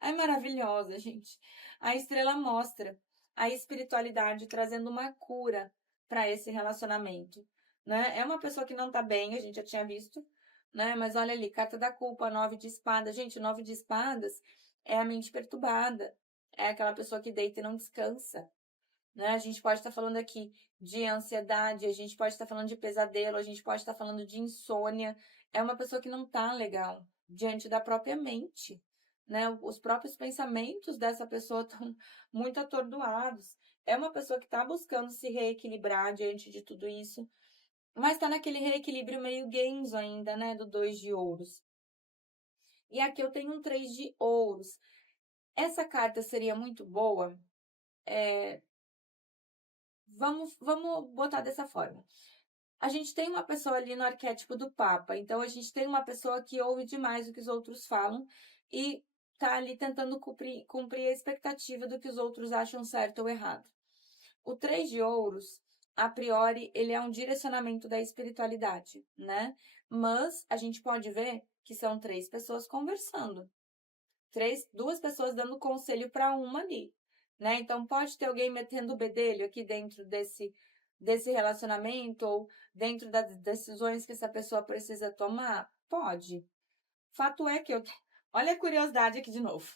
É maravilhosa, gente. A estrela mostra a espiritualidade trazendo uma cura para esse relacionamento, né? É uma pessoa que não tá bem, a gente já tinha visto, né? Mas olha ali, carta da culpa, 9 de espadas. Gente, 9 de espadas é a mente perturbada. É aquela pessoa que deita e não descansa, né? A gente pode estar falando aqui de ansiedade, a gente pode estar falando de pesadelo, a gente pode estar falando de insônia. É uma pessoa que não está legal diante da própria mente, né? Os próprios pensamentos dessa pessoa estão muito atordoados. É uma pessoa que está buscando se reequilibrar diante de tudo isso, mas está naquele reequilíbrio meio Genzo ainda, né? Do 2 de ouros. E aqui eu tenho um 3 de ouros. Essa carta seria muito boa. Vamos botar dessa forma. A gente tem uma pessoa ali no arquétipo do Papa, então a gente tem uma pessoa que ouve demais o que os outros falam e tá ali tentando cumprir a expectativa do que os outros acham certo ou errado. O 3 de ouros, a priori, ele é um direcionamento da espiritualidade, né? Mas a gente pode ver que são 3 pessoas conversando. Duas pessoas dando conselho para uma ali, né? Então pode ter alguém metendo o bedelho aqui dentro desse relacionamento ou dentro das decisões que essa pessoa precisa tomar? Pode. Fato é que olha a curiosidade aqui de novo.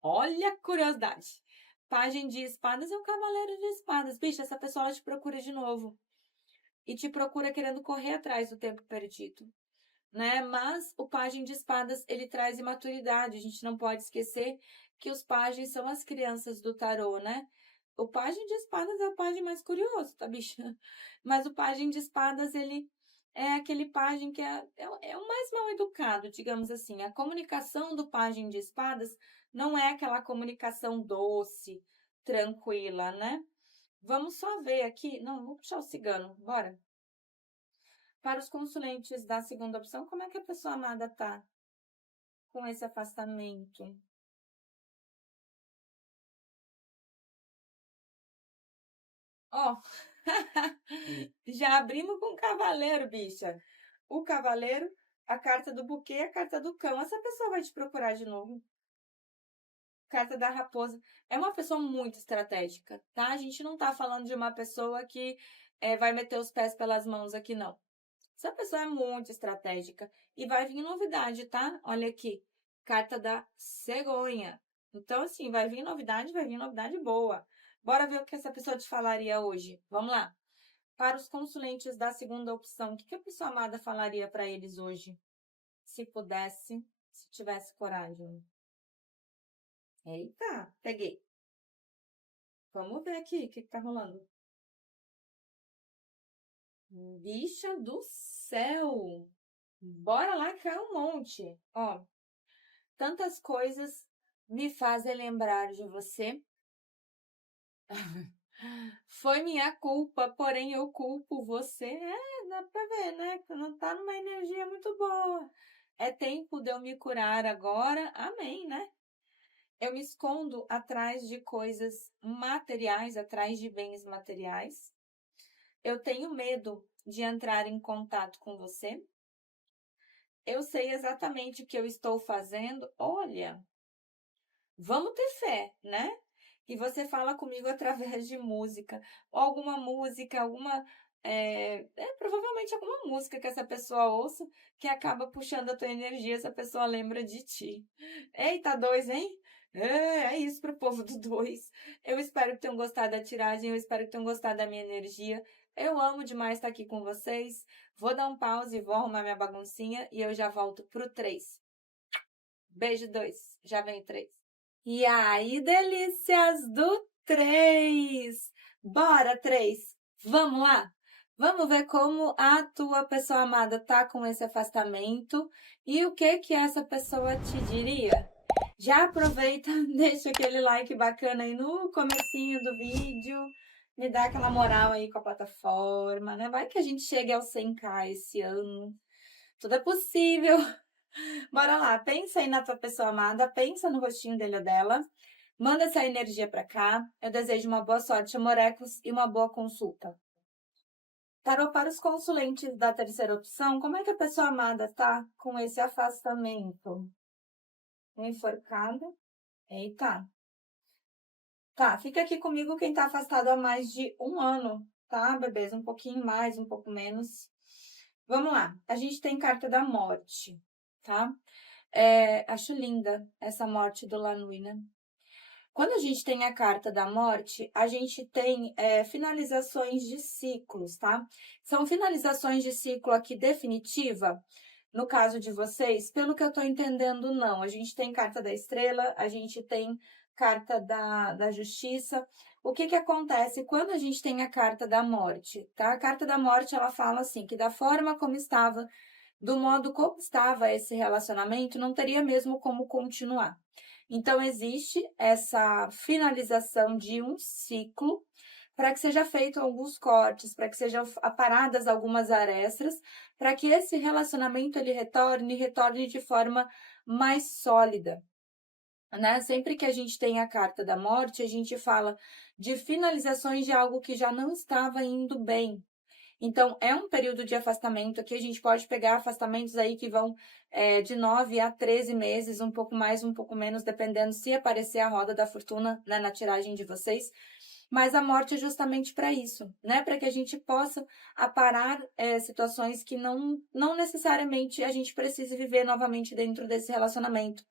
Olha a curiosidade. Pajem de espadas é um cavaleiro de espadas. Bicho, essa pessoa ela te procura de novo. E te procura querendo correr atrás do tempo perdido, né? Mas o pajem de espadas, ele traz imaturidade. A gente não pode esquecer que os pajens são as crianças do tarô, né? O pajem de espadas é o pajem mais curioso, tá, bicha? Mas o pajem de espadas, ele é aquele pajem que é o mais mal educado, digamos assim. A comunicação do pajem de espadas não é aquela comunicação doce, tranquila, né? Vamos só ver aqui. Não, vou puxar o cigano, bora. Para os consulentes da segunda opção, como é que a pessoa amada tá com esse afastamento? Ó, já abrimos com o cavaleiro, bicha. O cavaleiro, a carta do buquê e a carta do cão. Essa pessoa vai te procurar de novo. Carta da raposa. É uma pessoa muito estratégica, tá? A gente não tá falando de uma pessoa que vai meter os pés pelas mãos aqui, não. Essa pessoa é muito estratégica. E vai vir novidade, tá? Olha aqui. Carta da cegonha. Então, assim, vai vir novidade boa. Bora ver o que essa pessoa te falaria hoje. Vamos lá. Para os consulentes da segunda opção, o que a pessoa amada falaria para eles hoje? Se pudesse, se tivesse coragem. Eita, peguei. Vamos ver aqui o que tá rolando. Bicha do céu! Bora lá que é um monte. Ó, tantas coisas me fazem lembrar de você. Foi minha culpa, porém eu culpo você. Dá pra ver, né? Não tá numa energia muito boa. É tempo de eu me curar agora. Amém, né? Eu me escondo atrás de coisas materiais, atrás de bens materiais. Eu tenho medo de entrar em contato com você. Eu sei exatamente o que eu estou fazendo. Olha, vamos ter fé, né? E você fala comigo através de música. Ou alguma música, provavelmente alguma música que essa pessoa ouça que acaba puxando a tua energia, essa pessoa lembra de ti. Eita, dois, hein? É isso pro povo do dois. Eu espero que tenham gostado da tiragem, eu espero que tenham gostado da minha energia. Eu amo demais estar aqui com vocês. Vou dar um pause, vou arrumar minha baguncinha e eu já volto pro 3. Beijo 2. Já vem 3. E aí, delícias do 3! Bora, 3! Vamos lá? Vamos ver como a tua pessoa amada tá com esse afastamento e o que essa pessoa te diria. Já aproveita, deixa aquele like bacana aí no comecinho do vídeo, me dá aquela moral aí com a plataforma, né? Vai que a gente chegue aos 100k esse ano. Tudo é possível. Bora lá, pensa aí na tua pessoa amada, pensa no rostinho dele ou dela, manda essa energia pra cá. Eu desejo uma boa sorte, amorecos, e uma boa consulta. Tarô para os consulentes da terceira opção, como é que a pessoa amada tá com esse afastamento? Enforcada. Eita. Tá, fica aqui comigo quem tá afastado há mais de 1 ano, tá, bebês? Um pouquinho mais, um pouco menos. Vamos lá. A gente tem carta da morte, tá? Acho linda essa morte do Lanui, né? Quando a gente tem a carta da morte, a gente tem finalizações de ciclos, tá? São finalizações de ciclo aqui definitiva. No caso de vocês, pelo que eu tô entendendo, não. A gente tem carta da estrela, a gente tem carta da justiça. O que acontece quando a gente tem a carta da morte, tá? A carta da morte, ela fala assim, que da forma como estava, do modo como estava esse relacionamento, não teria mesmo como continuar. Então, existe essa finalização de um ciclo para que seja feito alguns cortes, para que sejam aparadas algumas arestas, para que esse relacionamento ele retorne de forma mais sólida. Né? Sempre que a gente tem a carta da morte, a gente fala de finalizações de algo que já não estava indo bem. Então, é um período de afastamento. Aqui a gente pode pegar afastamentos aí que vão de 9 a 13 meses, um pouco mais, um pouco menos, dependendo se aparecer a roda da fortuna, né, na tiragem de vocês. Mas a morte é justamente para isso, né? Para que a gente possa aparar situações que não necessariamente a gente precise viver novamente dentro desse relacionamento.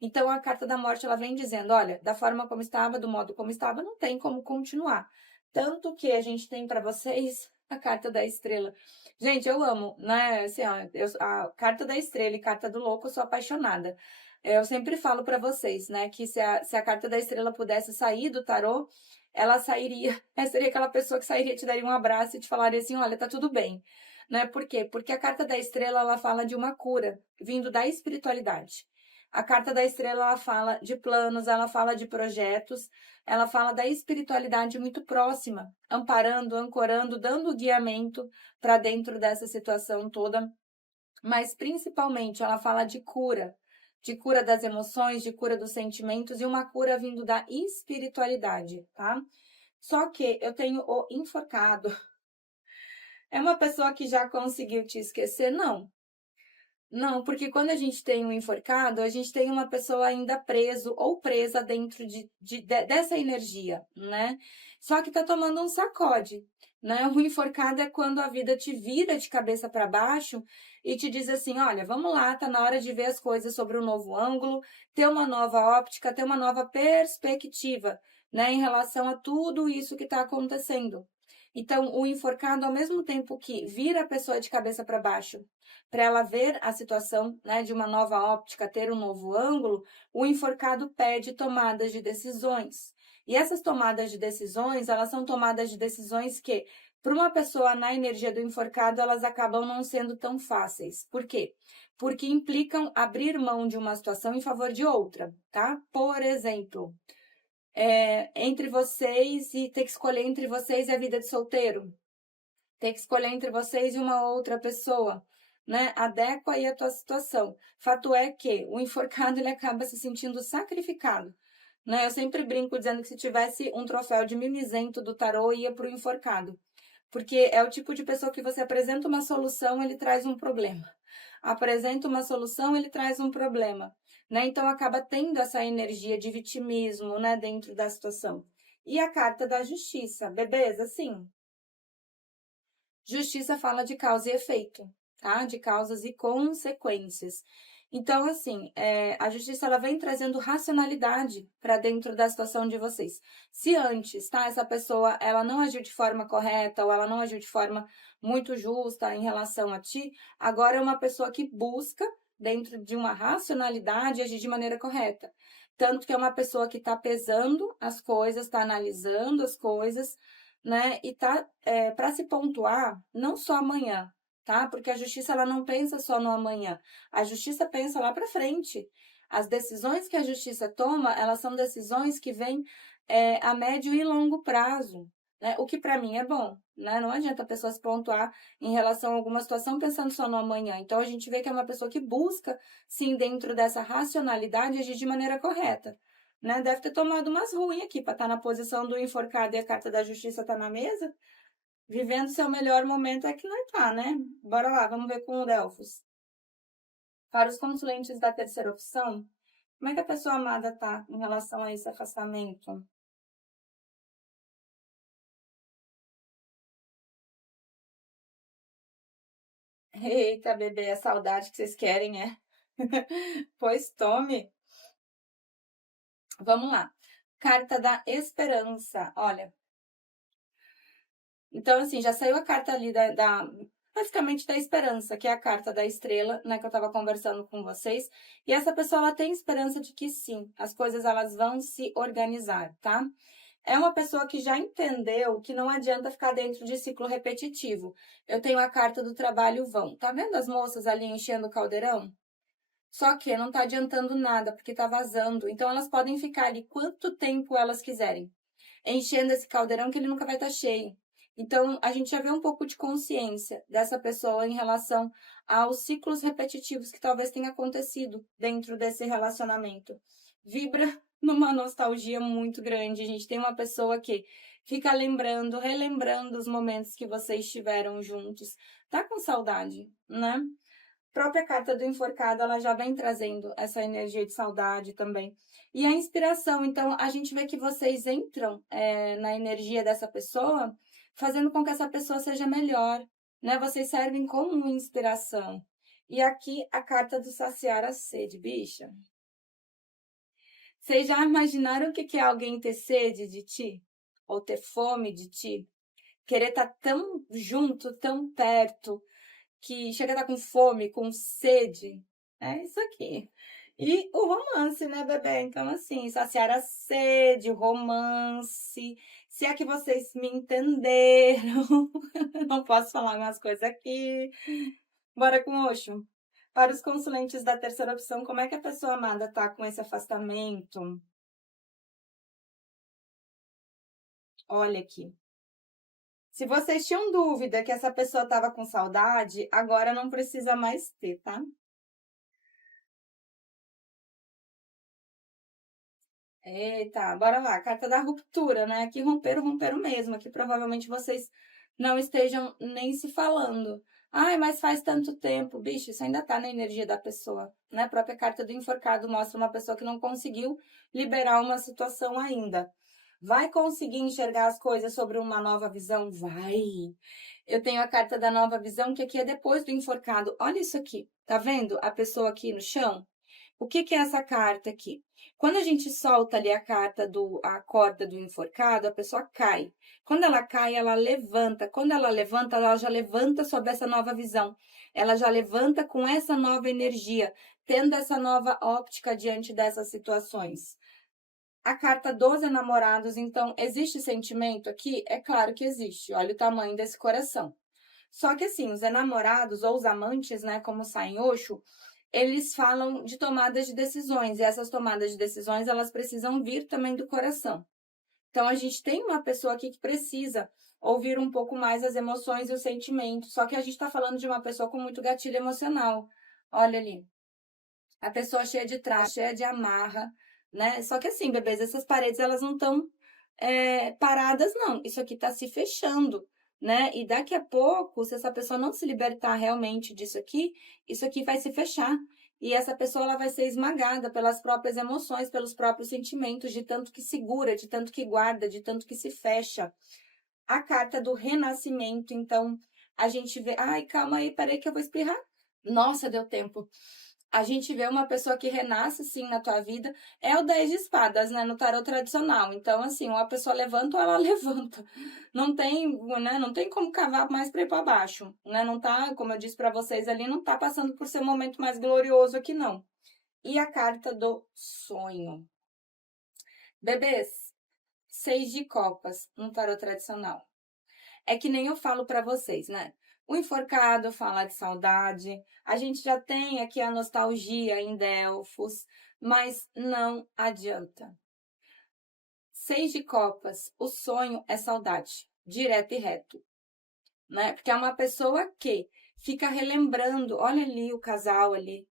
Então, a carta da morte, ela vem dizendo, olha, da forma como estava, do modo como estava, não tem como continuar. Tanto que a gente tem para vocês a carta da estrela. Gente, eu amo, né? Assim, ó, a carta da estrela e carta do louco, eu sou apaixonada. Eu sempre falo para vocês, né, que se a carta da estrela pudesse sair do tarô, ela sairia, seria aquela pessoa que sairia, te daria um abraço e te falaria assim, olha, tá tudo bem. Né? Por quê? Porque a carta da estrela, ela fala de uma cura, vindo da espiritualidade. A carta da estrela, ela fala de planos, ela fala de projetos, ela fala da espiritualidade muito próxima, amparando, ancorando, dando guiamento para dentro dessa situação toda. Mas, principalmente, ela fala de cura das emoções, de cura dos sentimentos e uma cura vindo da espiritualidade, tá? Só que eu tenho o enforcado. É uma pessoa que já conseguiu te esquecer? Não. Não, porque quando a gente tem um enforcado, a gente tem uma pessoa ainda preso ou presa dentro dessa energia, né? Só que tá tomando um sacode, né? O enforcado é quando a vida te vira de cabeça para baixo e te diz assim: olha, vamos lá, tá na hora de ver as coisas sobre um novo ângulo, ter uma nova óptica, ter uma nova perspectiva, né? Em relação a tudo isso que está acontecendo. Então, o enforcado, ao mesmo tempo que vira a pessoa de cabeça para baixo, para ela ver a situação, né, de uma nova óptica, ter um novo ângulo, o enforcado pede tomadas de decisões. E essas tomadas de decisões, elas são tomadas de decisões que, para uma pessoa na energia do enforcado, elas acabam não sendo tão fáceis. Por quê? Porque implicam abrir mão de uma situação em favor de outra, tá? Por exemplo, entre vocês e ter que escolher entre vocês e a vida de solteiro. Ter que escolher entre vocês e uma outra pessoa, né? Adequa aí a tua situação. Fato é que o enforcado ele acaba se sentindo sacrificado, né? Eu sempre brinco dizendo que se tivesse um troféu de mimizento do tarô, ia para o enforcado. Porque é o tipo de pessoa que você apresenta uma solução, ele traz um problema. Apresenta uma solução, ele traz um problema, né? Então acaba tendo essa energia de vitimismo, né, dentro da situação. E a carta da justiça, bebês, assim, justiça fala de causa e efeito, tá? De causas e consequências. Então, assim, a justiça ela vem trazendo racionalidade para dentro da situação de vocês. Se antes, tá, essa pessoa ela não agiu de forma correta ou ela não agiu de forma muito justa em relação a ti, agora é uma pessoa que busca, dentro de uma racionalidade, agir de maneira correta. Tanto que é uma pessoa que está pesando as coisas, está analisando as coisas, né? E tá para se pontuar não só amanhã, tá? Porque a justiça ela não pensa só no amanhã. A justiça pensa lá para frente. As decisões que a justiça toma, elas são decisões que vêm a médio e longo prazo, né? O que para mim é bom, né? Não adianta a pessoa se pontuar em relação a alguma situação pensando só no amanhã. Então a gente vê que é uma pessoa que busca, sim, dentro dessa racionalidade, agir de maneira correta, né? Deve ter tomado umas ruins aqui para estar na posição do enforcado e a carta da justiça tá na mesa. Vivendo seu melhor momento é que não tá, né? Bora lá, vamos ver com o Delfos. Para os consulentes da terceira opção, como é que a pessoa amada tá em relação a esse afastamento? Eita, bebê, a saudade que vocês querem, é? Pois tome. Vamos lá. Carta da esperança. Olha, então, assim, já saiu a carta ali basicamente da esperança, que é a carta da estrela, né, que eu tava conversando com vocês. E essa pessoa, ela tem esperança de que sim, as coisas elas vão se organizar, tá? É uma pessoa que já entendeu que não adianta ficar dentro de ciclo repetitivo. Eu tenho a carta do trabalho vão. Tá vendo as moças ali enchendo o caldeirão? Só que não tá adiantando nada, porque tá vazando. Então, elas podem ficar ali quanto tempo elas quiserem, enchendo esse caldeirão que ele nunca vai estar cheio. Então, a gente já vê um pouco de consciência dessa pessoa em relação aos ciclos repetitivos que talvez tenha acontecido dentro desse relacionamento. Vibra numa nostalgia muito grande. A gente tem uma pessoa que fica lembrando, relembrando os momentos que vocês estiveram juntos. Tá com saudade, né? A própria carta do enforcado, ela já vem trazendo essa energia de saudade também. E a inspiração, então, a gente vê que vocês entram na energia dessa pessoa, fazendo com que essa pessoa seja melhor, né? Vocês servem como inspiração. E aqui a carta do saciar a sede, bicha. Vocês já imaginaram o que é alguém ter sede de ti? Ou ter fome de ti? Querer estar tão junto, tão perto, que chega a estar com fome, com sede. É isso aqui. E o romance, né, bebê? Então, assim, saciar a sede, o romance. Se é que vocês me entenderam. Não posso falar umas coisas aqui. Bora com Oxo. Para os consulentes da terceira opção, como é que a pessoa amada tá com esse afastamento? Olha aqui. Se vocês tinham dúvida que essa pessoa estava com saudade, agora não precisa mais ter, tá? Eita, bora lá. Carta da ruptura, né? Aqui romperam, romperam mesmo. Aqui provavelmente vocês não estejam nem se falando. Ai, mas faz tanto tempo. Bicho, isso ainda tá na energia da pessoa, né? A própria carta do enforcado mostra uma pessoa que não conseguiu liberar uma situação ainda. Vai conseguir enxergar as coisas sobre uma nova visão? Vai. Eu tenho a carta da nova visão, que aqui é depois do enforcado. Olha isso aqui. Tá vendo a pessoa aqui no chão? O que que é essa carta aqui? Quando a gente solta ali a corda do enforcado, a pessoa cai. Quando ela cai, ela levanta. Quando ela levanta, ela já levanta sob essa nova visão. Ela já levanta com essa nova energia, tendo essa nova óptica diante dessas situações. A carta dos enamorados, então, existe sentimento aqui? É claro que existe. Olha o tamanho desse coração. Só que assim, os enamorados ou os amantes, né, como sai em Osho, eles falam de tomadas de decisões, e essas tomadas de decisões, elas precisam vir também do coração. Então, a gente tem uma pessoa aqui que precisa ouvir um pouco mais as emoções e os sentimentos, só que a gente está falando de uma pessoa com muito gatilho emocional. Olha ali, a pessoa cheia de traço, cheia de amarra, né? Só que assim, bebês, essas paredes, elas não estão paradas, não. Isso aqui está se fechando, né? E daqui a pouco, se essa pessoa não se libertar realmente disso aqui, isso aqui vai se fechar. E essa pessoa, ela vai ser esmagada pelas próprias emoções, pelos próprios sentimentos, de tanto que segura, de tanto que guarda, de tanto que se fecha. A carta do renascimento, então, a gente vê... Ai, calma aí, peraí que eu vou espirrar. Nossa, deu tempo. A gente vê uma pessoa que renasce, sim, na tua vida, é o 10 de espadas, né, no tarot tradicional. Então, assim, uma pessoa levanta ou ela levanta. Não tem, né, não tem como cavar mais para ir para baixo, né? Não tá, como eu disse para vocês ali, não tá passando por seu momento mais glorioso aqui, não. E a carta do sonho. Bebês, 6 de copas no tarot tradicional. É que nem eu falo para vocês, né? O enforcado fala de saudade, a gente já tem aqui a nostalgia em Delfos, mas não adianta. 6 de copas, o sonho é saudade, direto e reto, né? Porque é uma pessoa que fica relembrando, olha ali o casal ali,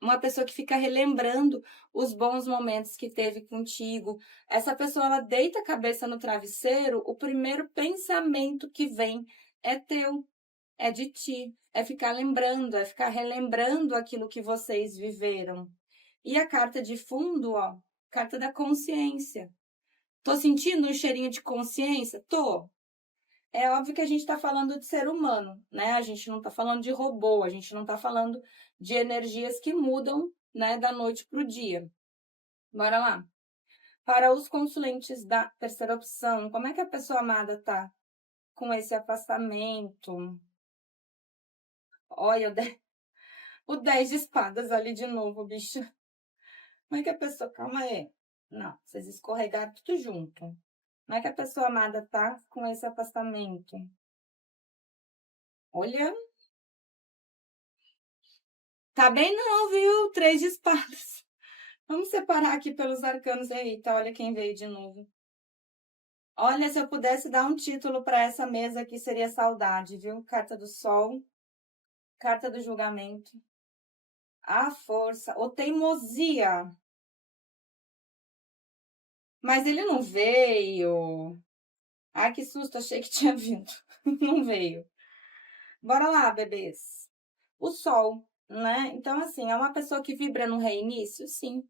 uma pessoa que fica relembrando os bons momentos que teve contigo. Essa pessoa, ela deita a cabeça no travesseiro, o primeiro pensamento que vem é teu, é de ti, é ficar lembrando, é ficar relembrando aquilo que vocês viveram. E a carta de fundo, ó, carta da consciência. Tô sentindo um cheirinho de consciência? Tô. É óbvio que a gente está falando de ser humano, né? A gente não está falando de robô, a gente não está falando de energias que mudam, né, da noite para o dia. Bora lá. Para os consulentes da terceira opção, como é que a pessoa amada tá com esse afastamento? Olha, o 10 de espadas ali de novo, bicho. Como é que a pessoa... Calma aí. Não, vocês escorregaram tudo junto. Como é que a pessoa amada tá com esse afastamento? Olha, tá bem não, viu? 3 de espadas. Vamos separar aqui pelos arcanos. Eita, olha quem veio de novo. Olha, se eu pudesse dar um título para essa mesa aqui, seria saudade, viu? Carta do Sol, carta do julgamento, a força, ou teimosia. Mas ele não veio. Ai, que susto, achei que tinha vindo. Não veio. Bora lá, bebês. O Sol, né? Então, assim, é uma pessoa que vibra no reinício? Sim.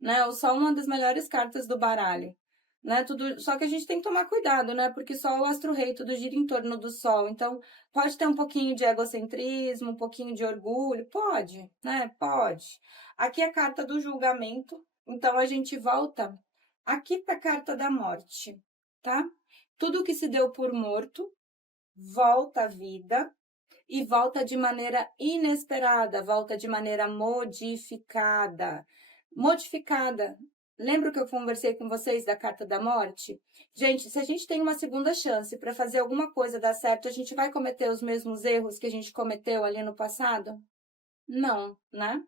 Né? O Sol é uma das melhores cartas do baralho. Né? Tudo, só que a gente tem que tomar cuidado, né? Porque Sol é o astro-rei, tudo gira em torno do Sol. Então, pode ter um pouquinho de egocentrismo, um pouquinho de orgulho. Pode, né? Pode. Aqui é a carta do julgamento. Então, a gente volta aqui para a carta da morte, tá? Tudo que se deu por morto volta à vida e volta de maneira inesperada, volta de maneira modificada. Modificada. Lembra que eu conversei com vocês da carta da morte? Gente, se a gente tem uma segunda chance para fazer alguma coisa dar certo, a gente vai cometer os mesmos erros que a gente cometeu ali no passado? Não, né?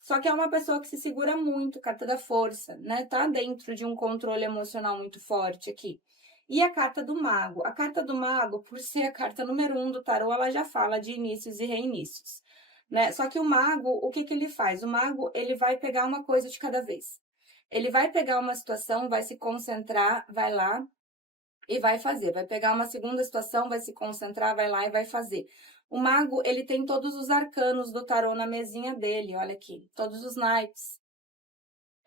Só que é uma pessoa que se segura muito, carta da força, né? Tá dentro de um controle emocional muito forte aqui. E a carta do mago? A carta do mago, por ser a carta número 1 do tarô, ela já fala de inícios e reinícios, né? Só que o mago, o que que ele faz? O mago, ele vai pegar uma coisa de cada vez. Ele vai pegar uma situação, vai se concentrar, vai lá e vai fazer. Vai pegar uma segunda situação, vai se concentrar, vai lá e vai fazer. O mago, ele tem todos os arcanos do tarô na mesinha dele, olha aqui, todos os naipes.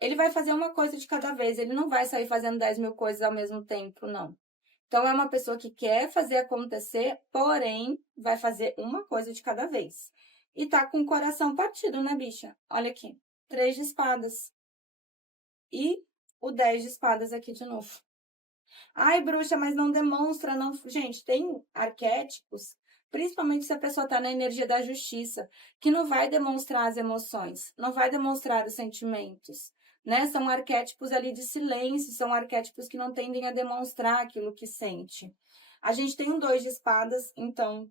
Ele vai fazer uma coisa de cada vez, ele não vai sair fazendo 10 mil coisas ao mesmo tempo, não. Então, é uma pessoa que quer fazer acontecer, porém, vai fazer uma coisa de cada vez. E tá com o coração partido, né, bicha? Olha aqui, 3 de espadas. E o 10 de espadas aqui de novo. Ai, bruxa, mas não demonstra, não. Gente, tem arquétipos, principalmente se a pessoa tá na energia da justiça, que não vai demonstrar as emoções, não vai demonstrar os sentimentos, né? São arquétipos ali de silêncio, são arquétipos que não tendem a demonstrar aquilo que sente. A gente tem um 2 de espadas, então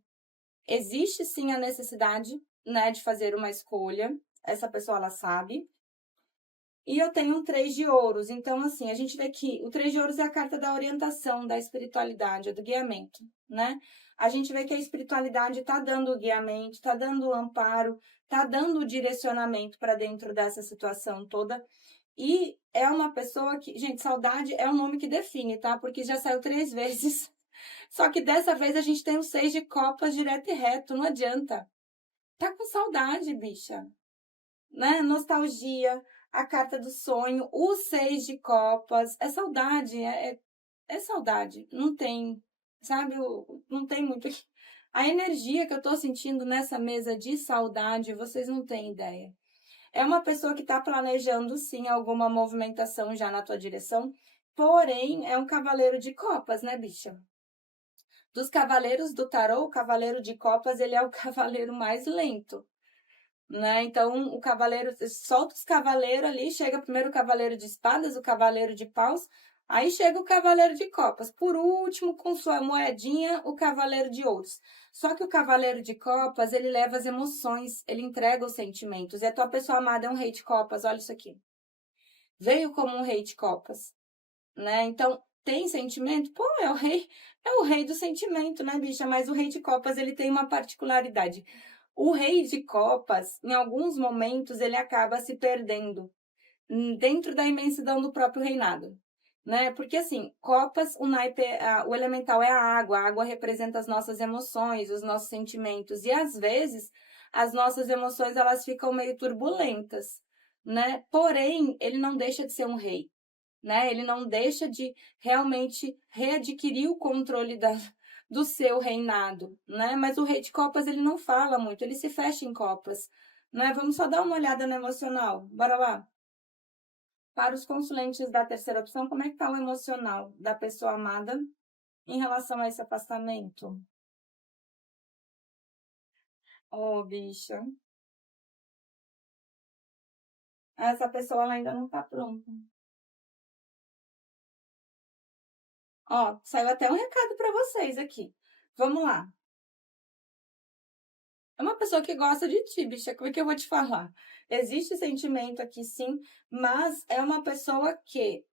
existe sim a necessidade, né, de fazer uma escolha. Essa pessoa ela sabe. E eu tenho um 3 de ouros. Então, assim, a gente vê que o 3 de ouros é a carta da orientação, da espiritualidade, é do guiamento, né? A gente vê que a espiritualidade está dando o guiamento, está dando o amparo, está dando o direcionamento para dentro dessa situação toda. E é uma pessoa que, gente, saudade é um nome que define, tá? Porque já saiu 3 vezes. Só que dessa vez a gente tem o 6 de copas direto e reto, não adianta. Tá com saudade, bicha, né? Nostalgia, a carta do sonho, o 6 de copas, é saudade, é saudade. Não tem, sabe? Não tem muito. A energia que eu tô sentindo nessa mesa de saudade, vocês não têm ideia. É uma pessoa que tá planejando, sim, alguma movimentação já na tua direção, porém, é um cavaleiro de copas, né, bicha? Dos cavaleiros do tarô, o cavaleiro de copas, ele é o cavaleiro mais lento, né? Então, o cavaleiro solta os cavaleiros ali, chega primeiro o cavaleiro de espadas, o cavaleiro de paus, aí chega o cavaleiro de copas. Por último, com sua moedinha, o cavaleiro de ouros. Só que o cavaleiro de copas, ele leva as emoções, ele entrega os sentimentos. E a tua pessoa amada é um rei de copas, olha isso aqui. Veio como um rei de copas, né? Então, tem sentimento? Pô, é o rei do sentimento, né, bicha? Mas o rei de copas, ele tem uma particularidade. O rei de copas, em alguns momentos, ele acaba se perdendo dentro da imensidão do próprio reinado, né? Porque assim, copas, o naipe, o elemental é a água representa as nossas emoções, os nossos sentimentos, e às vezes as nossas emoções elas ficam meio turbulentas, né? Porém, ele não deixa de ser um rei, né? Ele não deixa de realmente readquirir o controle do seu reinado, né? Mas o rei de copas, ele não fala muito, ele se fecha em copas, né? Vamos só dar uma olhada no emocional, bora lá. Para os consulentes da terceira opção, como é que está o emocional da pessoa amada em relação a esse afastamento? Ô, oh, bicha, essa pessoa ela ainda não está pronta. Ó, saiu até um recado para vocês aqui. Vamos lá. É uma pessoa que gosta de ti, bicha. Como é que eu vou te falar? Existe sentimento aqui, sim, mas é uma pessoa que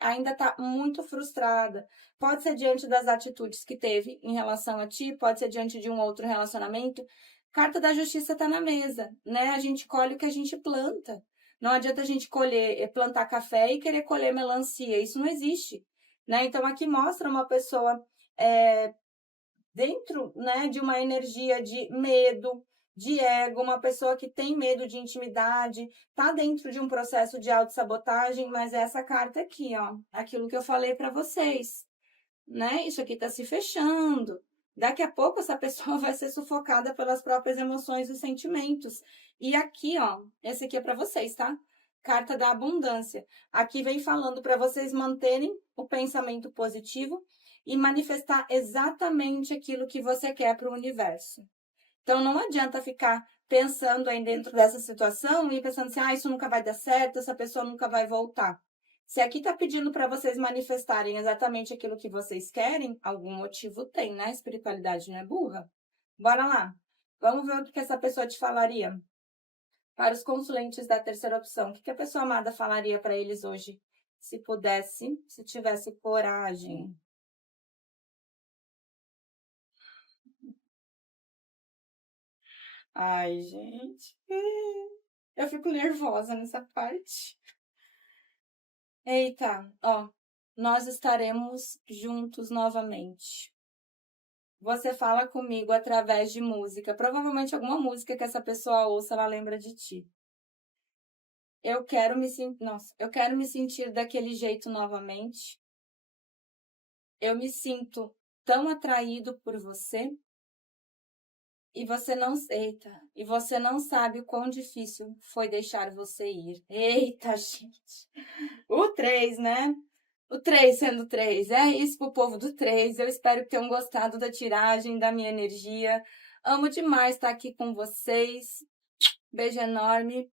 ainda está muito frustrada. Pode ser diante das atitudes que teve em relação a ti, pode ser diante de um outro relacionamento. Carta da justiça está na mesa, né? A gente colhe o que a gente planta. Não adianta a gente colher, plantar café e querer colher melancia. Isso não existe, né? Então aqui mostra uma pessoa dentro, né, de uma energia de medo, de ego, uma pessoa que tem medo de intimidade, tá dentro de um processo de autossabotagem, mas é essa carta aqui, ó, aquilo que eu falei para vocês, né? Isso aqui tá se fechando. Daqui a pouco essa pessoa vai ser sufocada pelas próprias emoções e sentimentos. E aqui, ó, esse aqui é para vocês, tá? Carta da abundância. Aqui vem falando para vocês manterem o pensamento positivo e manifestar exatamente aquilo que você quer para o universo. Então não adianta ficar pensando aí dentro dessa situação e pensando assim, isso nunca vai dar certo, essa pessoa nunca vai voltar. Se aqui está pedindo para vocês manifestarem exatamente aquilo que vocês querem, algum motivo tem, né? A espiritualidade não é burra. Bora lá. Vamos ver o que essa pessoa te falaria. Para os consulentes da terceira opção, o que a pessoa amada falaria para eles hoje? Se pudesse, se tivesse coragem. Ai, gente. Eu fico nervosa nessa parte. Eita, ó, nós estaremos juntos novamente. Você fala comigo através de música, provavelmente alguma música que essa pessoa ouça, ela lembra de ti. Eu quero me sentir daquele jeito novamente. Eu me sinto tão atraído por você e você não sabe o quão difícil foi deixar você ir. Eita, gente. O 3, né? O 3 sendo 3. É isso pro povo do 3. Eu espero que tenham gostado da tiragem, da minha energia. Amo demais estar aqui com vocês. Beijo enorme.